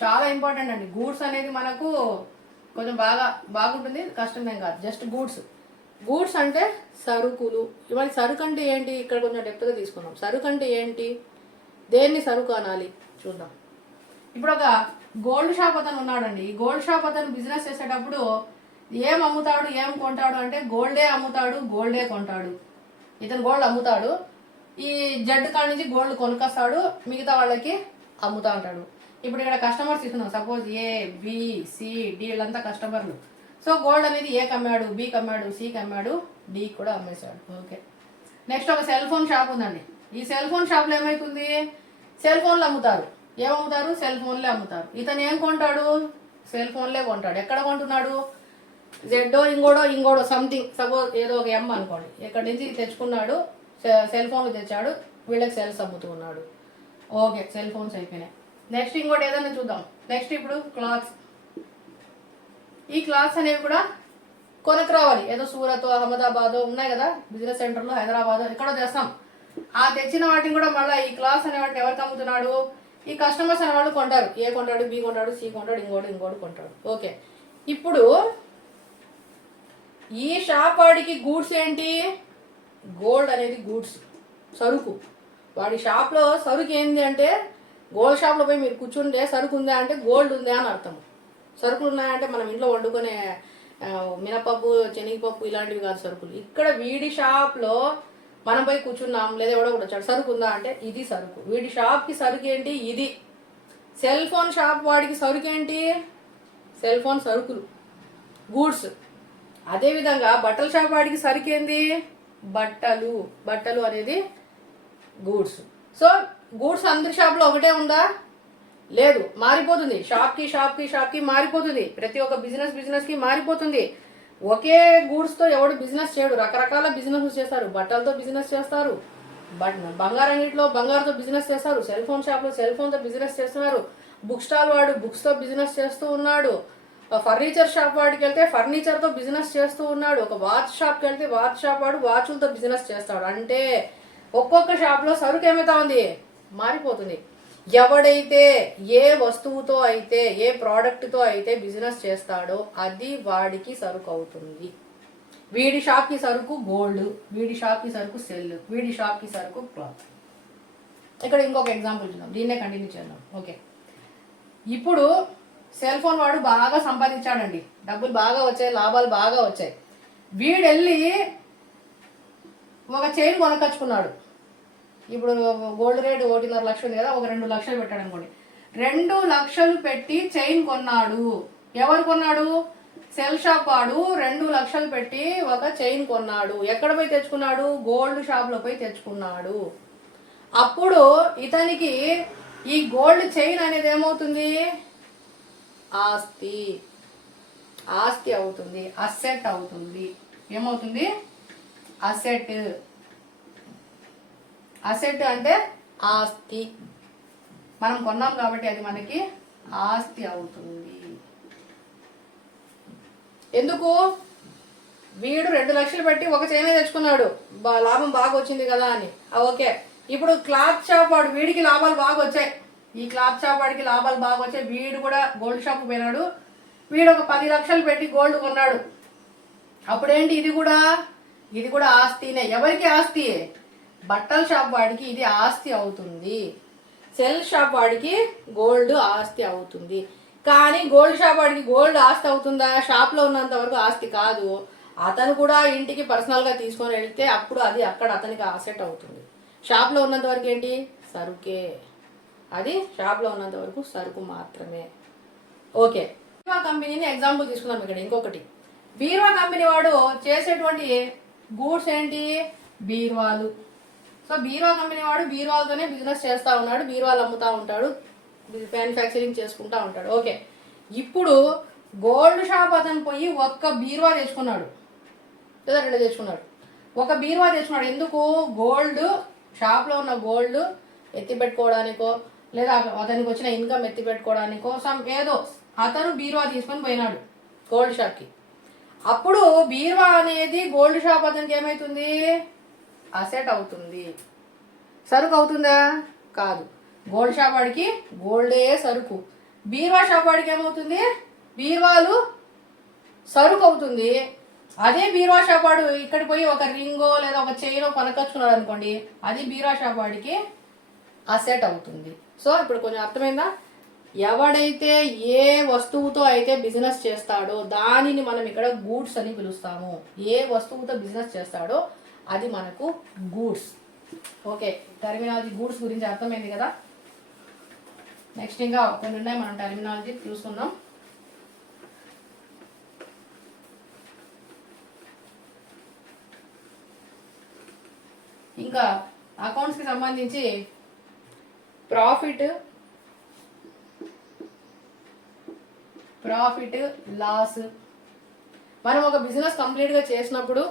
చాలా ఇంపార్టెంట్ అండి. గూడ్స్ అనేది మనకు కొంచెం బాగుంటుంది, కష్టమేం కాదు. జస్ట్ గూడ్స్ అంటే సరుకులు. ఇవాళ సరుకు అంటే ఏంటి, ఇక్కడ కొంచెం డెప్త్గా తీసుకుందాం. సరుకు అంటే ఏంటి, దేన్ని సరుకు అనాలి చూద్దాం. ఇప్పుడు ఒక గోల్డ్ షాప్ అతను ఉన్నాడండి. ఈ గోల్డ్ షాప్ అతను బిజినెస్ చేసేటప్పుడు ఏం అమ్ముతాడు, ఏం కొంటాడు అంటే గోల్డే అమ్ముతాడు, గోల్డే కొంటాడు. ఇతను గోల్డ్ అమ్ముతాడు, ఈ జడ్డు కాడ నుంచి గోల్డ్ కొనుక్కొస్తాడు, మిగతా వాళ్ళకి అమ్ముతా ఉంటాడు. ఇప్పుడు ఇక్కడ కస్టమర్స్ తీసుకున్నాం. సపోజ్ ఏ, బి, సి, డి వీళ్ళంతా కస్టమర్లు. సో గోల్డ్ అనేది ఏకి అమ్మాడు, బికి అమ్మాడు, సికి అమ్మాడు, డికి కూడా అమ్మేశాడు. ఓకే, నెక్స్ట్ ఒక సెల్ ఫోన్ షాప్ ఉందండి. ఈ సెల్ ఫోన్ షాప్లో ఏమవుతుంది, సెల్ ఫోన్లు అమ్ముతారు. ఏమమ్ముతారు, సెల్ ఫోన్లే అమ్ముతారు. ఇతను ఏం కొంటాడు, సెల్ ఫోన్లే కొంటాడు. ఎక్కడ కొంటున్నాడు, జెడ్డో ఇంకోడో సంథింగ్. సపోజ్ ఏదో ఒక ఎమ్ అనుకోండి, ఇక్కడి నుంచి తెచ్చుకున్నాడు, సెల్ ఫోన్లు తెచ్చాడు, వీళ్ళకి సెల్స్ అమ్ముతూ ఉన్నాడు. ఓకే, సెల్ ఫోన్స్ అయిపోయినాయి. నెక్స్ట్ ఇంకోటి ఏదైనా చూద్దాం. నెక్స్ట్ ఇప్పుడు క్లాత్స్. ఈ క్లాత్స్ అనేవి కూడా కొనకు రావాలి. ఏదో సూరత్, అహ్మదాబాద్ ఉన్నాయి కదా బిజినెస్ సెంటర్లో, హైదరాబాద్ ఎక్కడో తెస్తాం. ఆ తెచ్చిన వాటిని కూడా మళ్ళీ ఈ క్లాత్స్ అనే వాటిని ఎవరికి అమ్ముతున్నాడు, ఈ కస్టమర్స్ అనేవాళ్ళు కొంటారు. ఏ కొంటాడు, బి కొంటాడు, సి కొంటాడు, ఇంకోటి కొంటాడు. ఓకే, ఇప్పుడు ఈ షాప్ వాడికి గూడ్స్ ఏంటి, గోల్డ్ అనేది గూడ్స్, సరుకు. వాడి షాప్లో సరుకు ఏంది అంటే గోల్డ్ షాప్లో పోయి మీరు కూర్చుంటే సరుకు ఉందా అంటే గోల్డ్ ఉందా అని అర్థం. సరుకులు ఉన్నాయంటే మనం ఇంట్లో వండుకునే మినపప్పు, శనగపప్పు ఇలాంటివి కాదు సరుకులు. ఇక్కడ వీడి షాప్లో మనం పోయి కూర్చున్నాం, లేదా ఎవడో కూడా వచ్చాడు, సరుకు ఉందా అంటే ఇది సరుకు. వీడి షాప్కి సరుకు ఏంటి, ఇది. సెల్ ఫోన్ షాప్ వాడికి సరుకు ఏంటి, సెల్ ఫోన్ సరుకులు, గూడ్స్. అదేవిధంగా బట్టల షాప్ వాడికి సరుకు ఏంది, బట్టలు అనేది గూడ్స్. సో గూడ్స్ అందరి షాప్లో ఒకటే ఉందా, లేదు, మారిపోతుంది. షాప్కి మారిపోతుంది. ప్రతి ఒక్క బిజినెస్కి మారిపోతుంది. ఒకే గూడ్స్తో ఎవడు బిజినెస్ చేయడు, రకరకాల బిజినెస్ చేస్తారు. బట్టలతో బిజినెస్ చేస్తారు, బంగారం అంగిట్లో బంగారుతో బిజినెస్ చేస్తారు, సెల్ ఫోన్ షాప్లో సెల్ ఫోన్తో బిజినెస్ చేస్తున్నారు, బుక్ స్టాల్ వాడు బుక్స్తో బిజినెస్ చేస్తూ ఉన్నాడు. ఫర్నిచర్ షాప్ వాడికి వెళ్తే ఫర్నిచర్తో బిజినెస్ చేస్తూ ఉన్నాడు. ఒక వాచ్ షాప్కి వెళ్తే వాచ్ షాప్ వాడు వాచులతో బిజినెస్ చేస్తాడు. అంటే ఒక్కొక్క షాప్లో సరుకు ఏమైతా ఉంది, మారిపోతుంది. ఎవడైతే ఏ వస్తువుతో అయితే ఏ ప్రోడక్ట్తో అయితే బిజినెస్ చేస్తాడో అది వాడికి సరుకు అవుతుంది. వీడి షాప్కి సరుకు గోల్డ్, వీడి షాప్కి సరుకు సెల్, వీడి షాప్కి సరుకు క్లాత్. ఇక్కడ ఇంకొక ఎగ్జాంపుల్ చూద్దాం, దీన్నే కంటిన్యూ చేద్దాం. ఓకే, ఇప్పుడు సెల్ ఫోన్ వాడు బాగా సంపాదించాడండి, డబ్బులు బాగా వచ్చాయి, లాభాలు బాగా వచ్చాయి. వీడెళ్ళి ఒక చైన్ కొనకొచ్చుకున్నాడు. ఇప్పుడు గోల్డ్ రేట్ 1.5 లక్షలు ఉంది కదా, ఒక 2 లక్షలు పెట్టాడు అనుకోండి. 2 లక్షలు పెట్టి చైన్ కొన్నాడు. ఎవరు కొన్నాడు? సెల్ షాప్ వాడు 2 లక్షలు పెట్టి ఒక చైన్ కొన్నాడు. ఎక్కడ పోయి తెచ్చుకున్నాడు? గోల్డ్ షాప్లో పోయి తెచ్చుకున్నాడు. అప్పుడు ఇతనికి ఈ గోల్డ్ చైన్ అనేది ఏమవుతుంది? ఆస్తి, ఆస్తి అవుతుంది, అసెట్ అవుతుంది. ఏమవుతుంది? అసెట్. అసెట్ అంటే ఆస్తి. మనం కొన్నాం కాబట్టి అది మనకి ఆస్తి అవుతుంది. ఎందుకు? వీడు 2 లక్షలు పెట్టి ఒక చైన్ తెచ్చుకున్నాడు, లాభం బాగా వచ్చింది కదా అని. ఓకే, ఇప్పుడు క్లాత్ షాప్ వాడు, వీడికి లాభాలు బాగా వచ్చాయి. ఈ క్లాత్ షాప్ వాడికి లాభాలు బాగా వచ్చాయి. వీడు కూడా గోల్డ్ షాప్ పోయినాడు. వీడు ఒక 10 లక్షలు పెట్టి గోల్డ్ కొన్నాడు. అప్పుడేంటి? ఇది కూడా ఆస్తినే. ఎవరికి ఆస్తి? బట్టల షాప్ వాడికి ఇది ఆస్తి అవుతుంది. సెల్ షాప్ వాడికి గోల్డ్ ఆస్తి అవుతుంది. కానీ గోల్డ్ షాప్ వాడికి గోల్డ్ ఆస్తి అవుతుందా? షాప్లో ఉన్నంత వరకు ఆస్తి కాదు. అతను కూడా ఇంటికి పర్సనల్గా తీసుకొని వెళ్తే అప్పుడు అది అక్కడ అతనికి అసెట్ అవుతుంది. షాప్లో ఉన్నంత వరకు ఏంటి? సరుకే. అది షాప్లో ఉన్నంత వరకు సరుకు మాత్రమే. ఓకే, బీరువా కంపెనీని ఎగ్జాంపుల్ తీసుకుందాం. ఇక్కడ ఇంకొకటి, బీరువా కంపెనీ వాడు చేసేటువంటి గూడ్స్ ఏంటి? బీరువాలు. సో బీరువా కంపెనీ వాడు బీరువాలతోనే బిజినెస్ చేస్తూ ఉన్నాడు, బీరువాలు అమ్ముతూ ఉంటాడు, మ్యానుఫ్యాక్చరింగ్ చేసుకుంటూ ఉంటాడు. ఓకే, ఇప్పుడు గోల్డ్ షాప్ అతను పోయి ఒక్క బీరువా తెచ్చుకున్నాడు లేదా 2 తెచ్చుకున్నాడు. ఒక బీరువా తెచ్చుకున్నాడు. ఎందుకు? గోల్డ్ షాప్లో ఉన్న గోల్డ్ ఎత్తి పెట్టుకోవడానికో లేదా అతనికి వచ్చిన ఇన్కమ్ ఎత్తి పెట్టుకోవడానికో ఏదో అతను బీరువా తీసుకొని పోయినాడు గోల్డ్ షాప్కి. అప్పుడు బీరువా అనేది గోల్డ్ షాప్ అతనికి ఏమవుతుంది? అసెట్ అవుతుంది. సరుకు అవుతుందా? కాదు. గోల్డ్ షాప్ వాడికి గోల్డే సరుకు. బీరువా షాప్ వాడికి ఏమవుతుంది? బీరువాలు సరుకు అవుతుంది. అదే బీరువా షాప్ వాడు ఇక్కడ పోయి ఒక రింగో లేదా ఒక చైనో కొనకొచ్చుకున్నాడు అనుకోండి, అది బీరువా షాప్ వాడికి అసెట్ అవుతుంది. సో ఇప్పుడు కొంచెం అర్థమైందా? ఎవడైతే ఏ వస్తువుతో అయితే బిజినెస్ చేస్తాడో దానిని మనం ఇక్కడ గూడ్స్ అని పిలుస్తాము. ఏ వస్తువుతో బిజినెస్ చేస్తాడో అది మనకు గూడ్స్. ఓకే, టర్మినాలజీ గూడ్స్ గురించి అర్థమైంది కదా. నెక్స్ట్ ఇంకా కొన్ని ఉన్నాయి, మనం టర్మినాలజీ చూసుకుందాం. ఇంకా అకౌంట్స్కి సంబంధించి ప్రాఫిట్ లాస్. మనం ఒక బిజినెస్ కంప్లీట్గా చేసినప్పుడు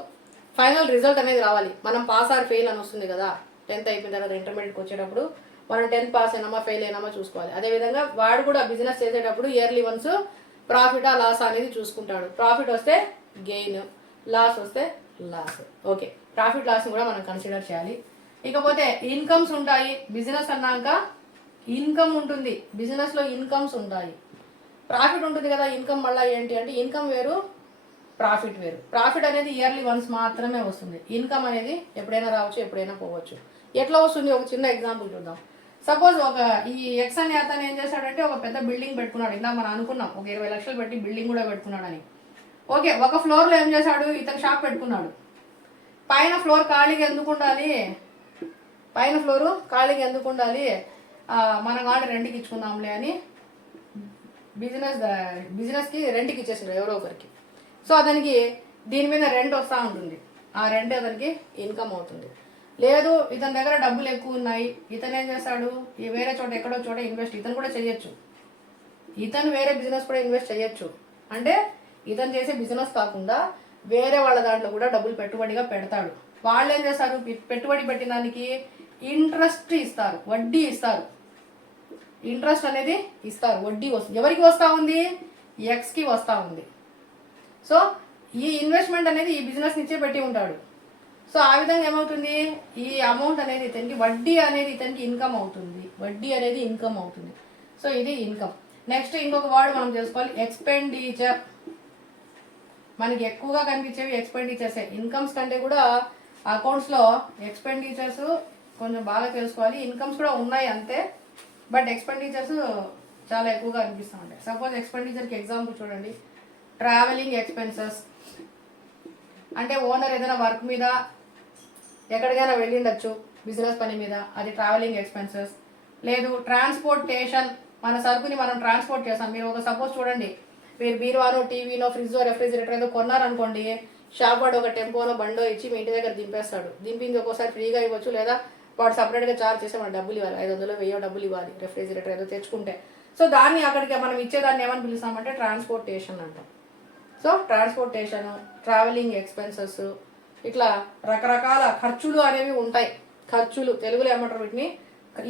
ఫైనల్ రిజల్ట్ అనేది రావాలి. మనం పాస్ ఆర్ ఫెయిల్ అని వస్తుంది కదా, 10th అయిపోయిన తర్వాత ఇంటర్మీడియట్కి వచ్చేటప్పుడు మనం 10th పాస్ అయినామా ఫెయిల్ అయినామా చూసుకోవాలి. అదేవిధంగా వాడు కూడా బిజినెస్ చేసేటప్పుడు ఇయర్లీ వన్స్ ప్రాఫిటా లాస్ అనేది చూసుకుంటాడు. ప్రాఫిట్ వస్తే గెయిన్, లాస్ వస్తే లాస్. ఓకే, ప్రాఫిట్ లాస్ని కూడా మనం కన్సిడర్ చేయాలి. ఇకపోతే ఇన్కమ్స్ ఉంటాయి. బిజినెస్ అన్నాక ఇన్కమ్ ఉంటుంది, బిజినెస్లో ఇన్కమ్స్ ఉంటాయి. ప్రాఫిట్ ఉంటుంది కదా, ఇన్కమ్ మళ్ళీ ఏంటి అంటే ఇన్కమ్ వేరు, ప్రాఫిట్ వేరు. ప్రాఫిట్ అనేది ఇయర్లీ వన్స్ మాత్రమే వస్తుంది. ఇన్కమ్ అనేది ఎప్పుడైనా రావచ్చు, ఎప్పుడైనా పోవచ్చు. ఎట్లా వస్తుంది? ఒక చిన్న ఎగ్జాంపుల్ చూద్దాం. సపోజ్ ఈ ఎక్స్ అనే అతను ఏం చేశాడంటే ఒక పెద్ద బిల్డింగ్ పెట్టుకున్నాడు. ఇందా మనం అనుకున్నాం ఒక 20 లక్షలు పెట్టి బిల్డింగ్ కూడా పెట్టుకున్నాడని. ఓకే, ఒక ఫ్లోర్లో ఏం చేశాడు? ఇతను షాప్ పెట్టుకున్నాడు. పైన ఫ్లోర్ ఖాళీగా ఎందుకు ఉండాలి? మనం కానీ రెంట్కి ఇచ్చుకుందాంలే అని బిజినెస్కి రెంట్కి ఇచ్చేసిండ్రు ఎవరో ఒకరికి. సో అతనికి దీని మీద రెంట్ వస్తూ ఉంటుంది. ఆ రెంట్ అతనికి ఇన్కమ్ అవుతుంది. లేదు ఇతని దగ్గర డబ్బులు ఎక్కువ ఉన్నాయి, ఇతను ఏం చేస్తాడు? వేరే చోట ఎక్కడో చోట ఇన్వెస్ట్ ఇతను కూడా చేయొచ్చు. ఇతను వేరే బిజినెస్ కూడా ఇన్వెస్ట్ చేయొచ్చు. అంటే ఇతను చేసే బిజినెస్ కాకుండా వేరే వాళ్ళ దాంట్లో కూడా డబ్బులు పెట్టుబడిగా పెడతాడు. వాళ్ళు ఏం చేస్తారు? పెట్టుబడి పెట్టిన దానికి ఇంట్రెస్ట్ ఇస్తారు, వడ్డీ ఇస్తారు. ఇంట్రెస్ట్ అనేది ఇస్తారు, వడ్డీ వస్తుంది. ఎవరికి వస్తూ ఉంది? ఎక్స్కి వస్తూ ఉంది. సో ఈ ఇన్వెస్ట్మెంట్ అనేది ఈ బిజినెస్ నుంచే పెట్టి ఉంటాడు. సో ఆ విధంగా ఏమవుతుంది, ఈ అమౌంట్ అనేది ఇతనికి వడ్డీ అనేది ఇతనికి ఇన్కమ్ అవుతుంది. వడ్డీ అనేది ఇన్కమ్ అవుతుంది. సో ఇది ఇన్కమ్. నెక్స్ట్ ఇంకొక వర్డ్ మనం చేసుకోవాలి, ఎక్స్పెండిచర్. మనకి ఎక్కువగా కనిపించేవి ఎక్స్పెండిచర్సే. ఇన్కమ్స్ కంటే కూడా అకౌంట్స్లో ఎక్స్పెండిచర్స్ కొంచెం బాగా తెలుసుకోవాలి. ఇన్కమ్స్ కూడా ఉన్నాయి అంతే, బట్ ఎక్స్పెండిచర్స్ చాలా ఎక్కువగా అనిపిస్తూ ఉంటాయి. సపోజ్ ఎక్స్పెండిచర్కి ఎగ్జాంపుల్ చూడండి, ట్రావెలింగ్ ఎక్స్పెన్సెస్. అంటే ఓనర్ ఏదైనా వర్క్ మీద ఎక్కడికైనా వెళ్ళిండొచ్చు బిజినెస్ పని మీద, అది ట్రావెలింగ్ ఎక్స్పెన్సెస్. లేదు ట్రాన్స్పోర్టేషన్, మన సరుకుని మనం ట్రాన్స్పోర్ట్ చేస్తాం. మీరు ఒక సపోజ్ చూడండి, మీరు బీరువానో టీవీనో ఫ్రిడ్జో రెఫ్రిజిరేటర్ ఏదో కొన్నారనుకోండి, షాప్ వాడు ఒక టెంపోనో బండో ఇచ్చి మీ ఇంటి దగ్గర దింపేస్తాడు. దింపింది ఒక్కోసారి ఫ్రీగా ఇవ్వచ్చు, లేదా వాడు సపరేట్గా చార్జ్ చేస్తే మనం డబ్బులు ఇవ్వాలి, 500 1000 డబ్బులు ఇవ్వాలి రెఫ్రిజిరేటర్ ఏదో తెచ్చుకుంటే. సో దాన్ని అక్కడికి మనం ఇచ్చేదాన్ని ఏమని పిలుస్తామంటే ట్రాన్స్పోర్టేషన్ అంటాం. సో ట్రాన్స్పోర్టేషన్, ట్రావెలింగ్ ఎక్స్పెన్సెస్, ఇట్లా రకరకాల ఖర్చులు అనేవి ఉంటాయి. ఖర్చులు తెలుగులో ఏమంటారు వీటిని?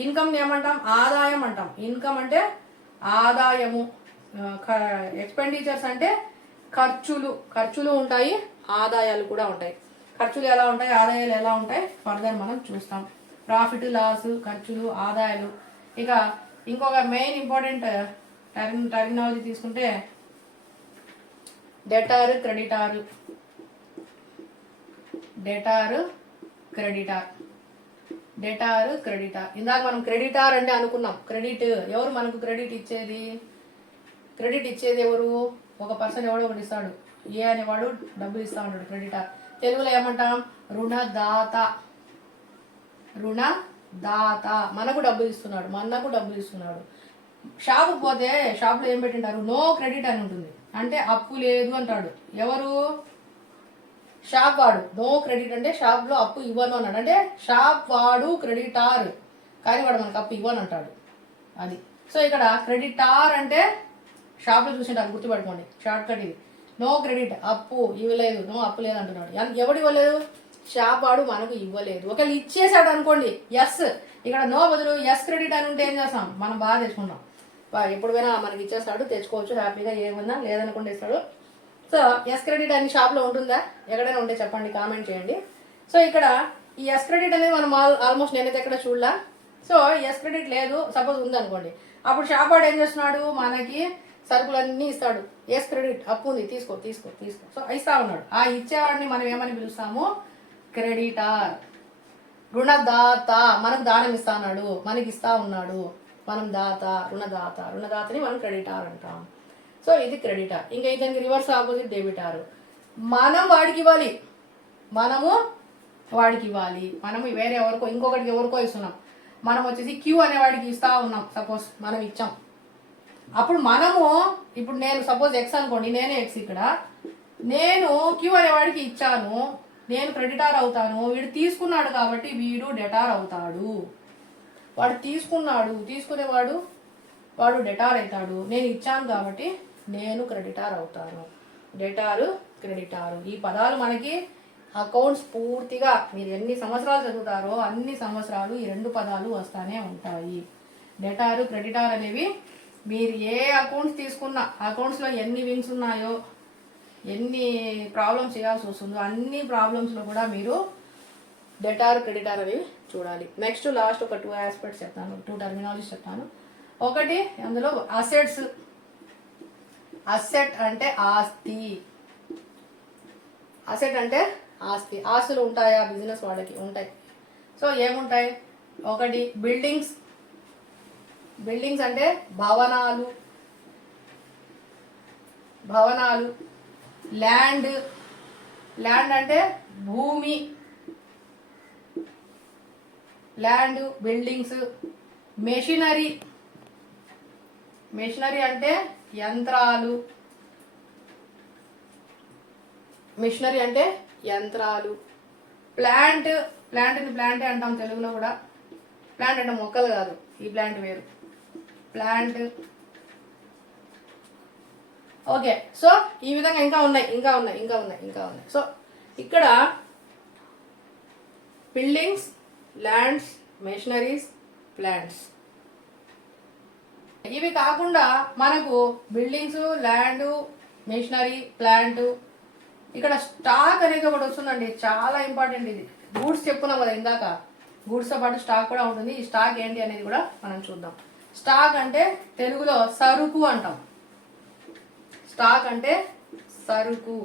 ఇన్కమ్ని ఏమంటాం? ఆదాయం అంటాం. ఇన్కమ్ అంటే ఆదాయము, ఎక్స్పెండిచర్స్ అంటే ఖర్చులు ఉంటాయి, ఆదాయాలు కూడా ఉంటాయి. ఖర్చులు ఎలా ఉంటాయి, ఆదాయాలు ఎలా ఉంటాయి ఫర్దర్ మనం చూస్తాం. ప్రాఫిట్ లాస్, ఖర్చులు, ఆదాయాలు. ఇక ఇంకొక మెయిన్ ఇంపార్టెంట్ టర్మినాలజీ తీసుకుంటే డెటార్, క్రెడిటార్. Debtor, creditor. ఇందాక మనం క్రెడిటార్ అంటే అనుకున్నాం. క్రెడిట్ ఎవరు మనకు క్రెడిట్ ఇచ్చేది? క్రెడిట్ ఇచ్చేది ఎవరు? ఒక పర్సన్ ఎవడో ఒకటి ఇస్తాడు, ఏ అనేవాడు డబ్బులు ఇస్తా ఉంటాడు, క్రెడిటార్. తెలుగులో ఏమంటాం? రుణదాత. మనకు డబ్బులు ఇస్తున్నాడు. షాపుకి పోతే షాప్లో ఏం పెట్టింటారు? నో క్రెడిట్ అని ఉంటుంది. అంటే అప్పు లేదు అంటాడు. ఎవరు? షాప్ వాడు. నో క్రెడిట్ అంటే షాప్లో అప్పు ఇవ్వను అన్నాడు. అంటే షాప్ వాడు క్రెడిటార్, కానీ వాడు మనకు అప్పు ఇవ్వను అంటాడు. అది. సో ఇక్కడ క్రెడిటార్ అంటే షాప్లో చూసింటారు, గుర్తుపెట్టుకోండి, షార్ట్ కట్ ఇది. నో క్రెడిట్, అప్పు ఇవ్వలేదు, నో అప్పు లేదు అంటున్నాడు. ఎవడు ఇవ్వలేదు? షాప్ వాడు మనకు ఇవ్వలేదు. ఒకవేళ ఇచ్చేసాడు అనుకోండి, ఎస్. ఇక్కడ నో బదులు ఎస్ క్రెడిట్ అని ఉంటే ఏం చేస్తాం? మనం బాగా తెచ్చుకుంటాం. ఎప్పుడు పోయినా మనకి ఇచ్చేస్తాడు, తెచ్చుకోవచ్చు హ్యాపీగా, ఏమన్నా లేదనుకుంటే ఇస్తాడు. సో ఎస్ క్రెడిట్ అని షాప్లో ఉంటుందా? ఎక్కడైనా ఉంటే చెప్పండి, కామెంట్ చేయండి. సో ఇక్కడ ఈ ఎస్ క్రెడిట్ అనేది మనం ఆల్మోస్ట్ నేనైతే ఎక్కడ చూడలా. సో ఎస్ క్రెడిట్ లేదు, సపోజ్ ఉందనుకోండి, అప్పుడు షాప్ వాడు ఏం చేస్తున్నాడు? మనకి సరుకులన్నీ ఇస్తాడు. ఎస్ క్రెడిట్, అప్పు ఉంది, తీసుకో. సో ఇస్తా ఉన్నాడు. ఆ ఇచ్చేవాడిని మనం ఏమని పిలుస్తాము? క్రెడిటార్. రుణదాత, మనకు దానం ఇస్తా ఉన్నాడు, మనకి ఇస్తా ఉన్నాడు, మనం దాత, రుణదాతని మనం క్రెడిటార్ అంటాం. సో ఇది క్రెడిటార్. ఇంకా ఇతనికి రివర్స్ ఆపోజిట్ డెబిటార్. మనము వాడికి ఇవ్వాలి. మనము వేరే ఎవరికో, ఇంకొకటికి ఎవరికో ఇస్తున్నాం. మనం వచ్చేసి క్యూ అనే వాడికి ఇస్తా ఉన్నాం. సపోజ్ మనం ఇచ్చాం, అప్పుడు ఇప్పుడు నేను సపోజ్ ఎక్స్ అనుకోండి, నేనే ఎక్స్. ఇక్కడ నేను క్యూ అనే వాడికి ఇచ్చాను, నేను క్రెడిటార్ అవుతాను. వీడు తీసుకున్నాడు కాబట్టి వీడు డెటార్ అవుతాడు. వాడు తీసుకునేవాడు వాడు డెటార్ అవుతాడు. నేను ఇచ్చాను కాబట్టి నేను క్రెడిటార్ అవుతాను. డెటారు, క్రెడిటారు, ఈ పదాలు మనకి అకౌంట్స్ పూర్తిగా మీరు ఎన్ని సంవత్సరాలు చదువుతారో అన్ని సంవత్సరాలు ఈ 2 పదాలు వస్తానే ఉంటాయి. డెటారు, క్రెడిటార్ అనేవి మీరు ఏ అకౌంట్స్ తీసుకున్నా, అకౌంట్స్లో ఎన్ని విన్స్ ఉన్నాయో, ఎన్ని ప్రాబ్లమ్స్ చేయాల్సి వస్తుందో అన్ని ప్రాబ్లమ్స్లో కూడా మీరు డెటార్, క్రెడిటార్ అనేవి చూడాలి. నెక్స్ట్ లాస్ట్ ఒక 2 ఆస్పెక్ట్స్ చెప్తాను, 2 టర్మినాలజీస్ చెప్తాను. ఒకటి అందులో అసెట్స్. అసెట్ అంటే ఆస్తి. అసెట్ అంటే ఆస్తి. ఆస్తులు ఉంటాయా బిజినెస్ వాళ్ళకి? ఉంటాయి. సో ఏముంటాయి? ఒకటి బిల్డింగ్స్. బిల్డింగ్స్ అంటే భవనాలు. ల్యాండ్ అంటే భూమి. Land, buildings. మెషినరీ అంటే యంత్రాలు. ప్లాంటే అంటాం తెలుగులో కూడా. ప్లాంట్ అంటే మొక్కలు కాదు, ఈ ప్లాంట్ వేరు. ప్లాంట్. ఓకే. సో ఈ విధంగా ఇంకా ఉన్నాయి. సో ఇక్కడ బిల్డింగ్స్, ల్యాండ్స్, మెషినరీస్, ప్లాంట్స్. ఇవి కాకుండా మనకు బిల్డింగ్స్, ల్యాండ్, మెషినరీ, ప్లాంట్, ఇక్కడ స్టాక్ అనేది ఒకటి వస్తుందండి, చాలా ఇంపార్టెంట్ ఇది. గూడ్స్ చెప్పుకున్నాం కదా ఇందాక, గూడ్స్తో పాటు స్టాక్ కూడా ఉంటుంది. ఈ స్టాక్ ఏంటి అనేది కూడా మనం చూద్దాం. స్టాక్ అంటే తెలుగులో సరుకు అంటాం. స్టాక్ అంటే సరుకు.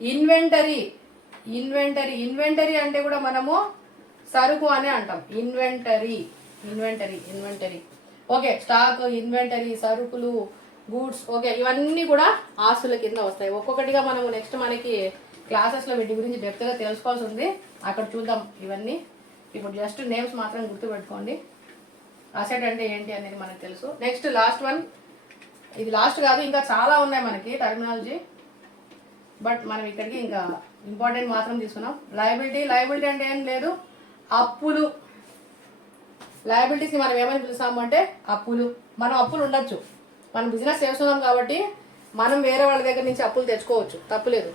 ఇన్వెంటరీ, ఇన్వెంటరీ, ఇన్వెంటరీ అంటే కూడా మనము సరుకు అని అంటాం. Inventory, inventory, inventory. Okay, stock, inventory, సరుకులు, గూడ్స్, ఓకే, ఇవన్నీ కూడా ఆస్తుల కింద వస్తాయి. ఒక్కొక్కటిగా మనము నెక్స్ట్ మనకి క్లాసెస్లో వీటి గురించి డెప్త్గా తెలుసుకోవాల్సి ఉంది, అక్కడ చూద్దాం ఇవన్నీ. ఇప్పుడు జస్ట్ నేమ్స్ మాత్రం గుర్తుపెట్టుకోండి. అసెట్ అంటే ఏంటి అనేది మనకు తెలుసు. నెక్స్ట్ లాస్ట్ వన్, ఇది లాస్ట్ కాదు, ఇంకా చాలా ఉన్నాయి మనకి టర్మినాలజీ, బట్ మనం ఇక్కడికి ఇంకా ఇంపార్టెంట్ మాత్రం తీసుకున్నాం. లయబిలిటీ, లయబిలిటీ అంటే ఏం లేదు, అప్పులు. లయబిలిటీస్ని మనం ఏమని పిలుస్తాము అంటే అప్పులు. మనం అప్పులు ఉండొచ్చు, మనం బిజినెస్ చేస్తున్నాం కాబట్టి మనం వేరే వాళ్ళ దగ్గర నుంచి అప్పులు తెచ్చుకోవచ్చు, తప్పులేదు.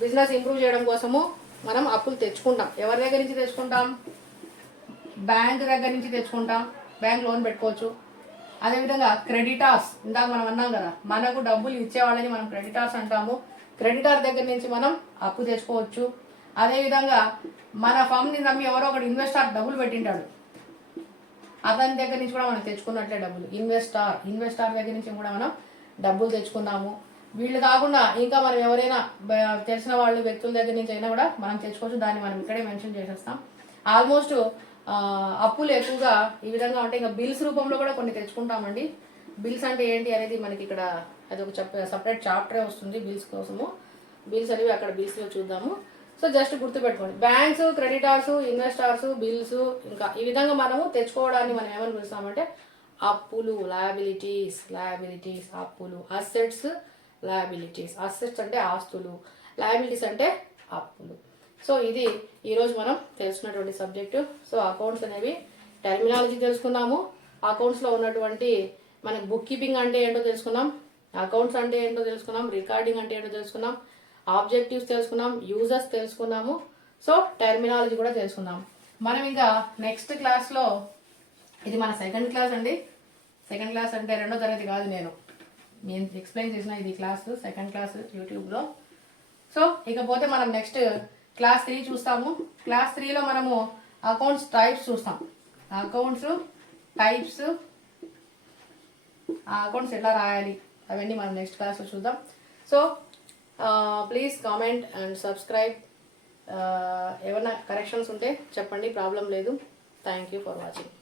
బిజినెస్ ఇంప్రూవ్ చేయడం కోసము మనం అప్పులు తెచ్చుకుంటాం. ఎవరి దగ్గర నుంచి తెచ్చుకుంటాం? బ్యాంక్ దగ్గర నుంచి తెచ్చుకుంటాం, బ్యాంక్ లోన్ పెట్టుకోవచ్చు. అదేవిధంగా క్రెడిటార్స్, ఇందాక మనం అన్నాం కదా, మనకు డబ్బులు ఇచ్చే వాళ్ళని మనం క్రెడిటార్స్ అంటాము. క్రెడిటార్ దగ్గర నుంచి మనం అప్పు తెచ్చుకోవచ్చు. అదేవిధంగా మన ఫర్మ్ని నమ్మి ఎవరో ఒకటి ఇన్వెస్టార్ డబ్బులు పెట్టింటాడు, అతని దగ్గర నుంచి కూడా మనం తెచ్చుకున్నట్లే డబ్బులు. ఇన్వెస్టార్ దగ్గర నుంచి కూడా మనం డబ్బులు తెచ్చుకున్నాము. వీళ్ళు కాకుండా ఇంకా మనం ఎవరైనా తెలిసిన వాళ్ళు, వ్యక్తుల దగ్గర నుంచి అయినా కూడా మనం తెచ్చుకోవచ్చు. దాన్ని మనం ఇక్కడే మెన్షన్ చేసేస్తాం. ఆల్మోస్ట్ అప్పులు ఎక్కువగా ఈ విధంగా ఉంటాయి. ఇంకా బిల్స్ రూపంలో కూడా కొన్ని తెచ్చుకుంటామండి. బిల్స్ అంటే ఏంటి అనేది మనకి ఇక్కడ అది ఒక సపరేట్ చాప్టరే వస్తుంది బిల్స్ కోసము. బిల్స్ అనేవి అక్కడ బిల్స్లో చూద్దాము. సో జస్ట్ గుర్తుపెట్టుకోండి, బ్యాంక్స్, క్రెడిటార్స్, ఇన్వెస్టార్స్, బిల్స్, ఇంకా ఈ విధంగా మనము తెచ్చుకోవడాన్ని మనం ఏమని పిలుస్తామంటే అప్పులు. లయబిలిటీస్, లయబిలిటీస్, అప్పులు. Assets, liabilities. అసెట్స్ అంటే ఆస్తులు, లయబిలిటీస్ అంటే అప్పులు. సో ఇది ఈరోజు మనం తెలుసుకున్నటువంటి సబ్జెక్టు. సో అకౌంట్స్ అనేవి టర్మినాలజీ తెలుసుకున్నాము. అకౌంట్స్లో ఉన్నటువంటి మనకు బుక్ కీపింగ్ అంటే ఏంటో తెలుసుకున్నాం, అకౌంట్స్ అంటే ఏంటో తెలుసుకున్నాం, రికార్డింగ్ అంటే ఏంటో తెలుసుకున్నాం, ఆబ్జెక్టివ్స్ తెలుసుకున్నాం, యూజర్స్ తెలుసుకున్నాము. సో టర్మినాలజీ కూడా తెలుసుకున్నాం. మనం ఇంకా నెక్స్ట్ క్లాస్లో, ఇది మన సెకండ్ క్లాస్ అండి. సెకండ్ క్లాస్ అంటే 2వ తరగతి కాదు, నేను ఎక్స్ప్లెయిన్ చేసిన ఇది క్లాస్, సెకండ్ క్లాస్ యూట్యూబ్లో. సో ఇకపోతే మనం నెక్స్ట్ క్లాస్ 3 చూస్తాము. క్లాస్ 3లో మనము అకౌంట్స్ టైప్స్ చూస్తాం. అకౌంట్స్ టైప్స్, ఆ అకౌంట్స్ ఎలా రాయాలి అవన్నీ మనం నెక్స్ట్ క్లాస్లో చూద్దాం. So please comment and subscribe. ఏమైనా కరెక్షన్స్ ఉంటే చెప్పండి, ప్రాబ్లం లేదు. Thank you for watching.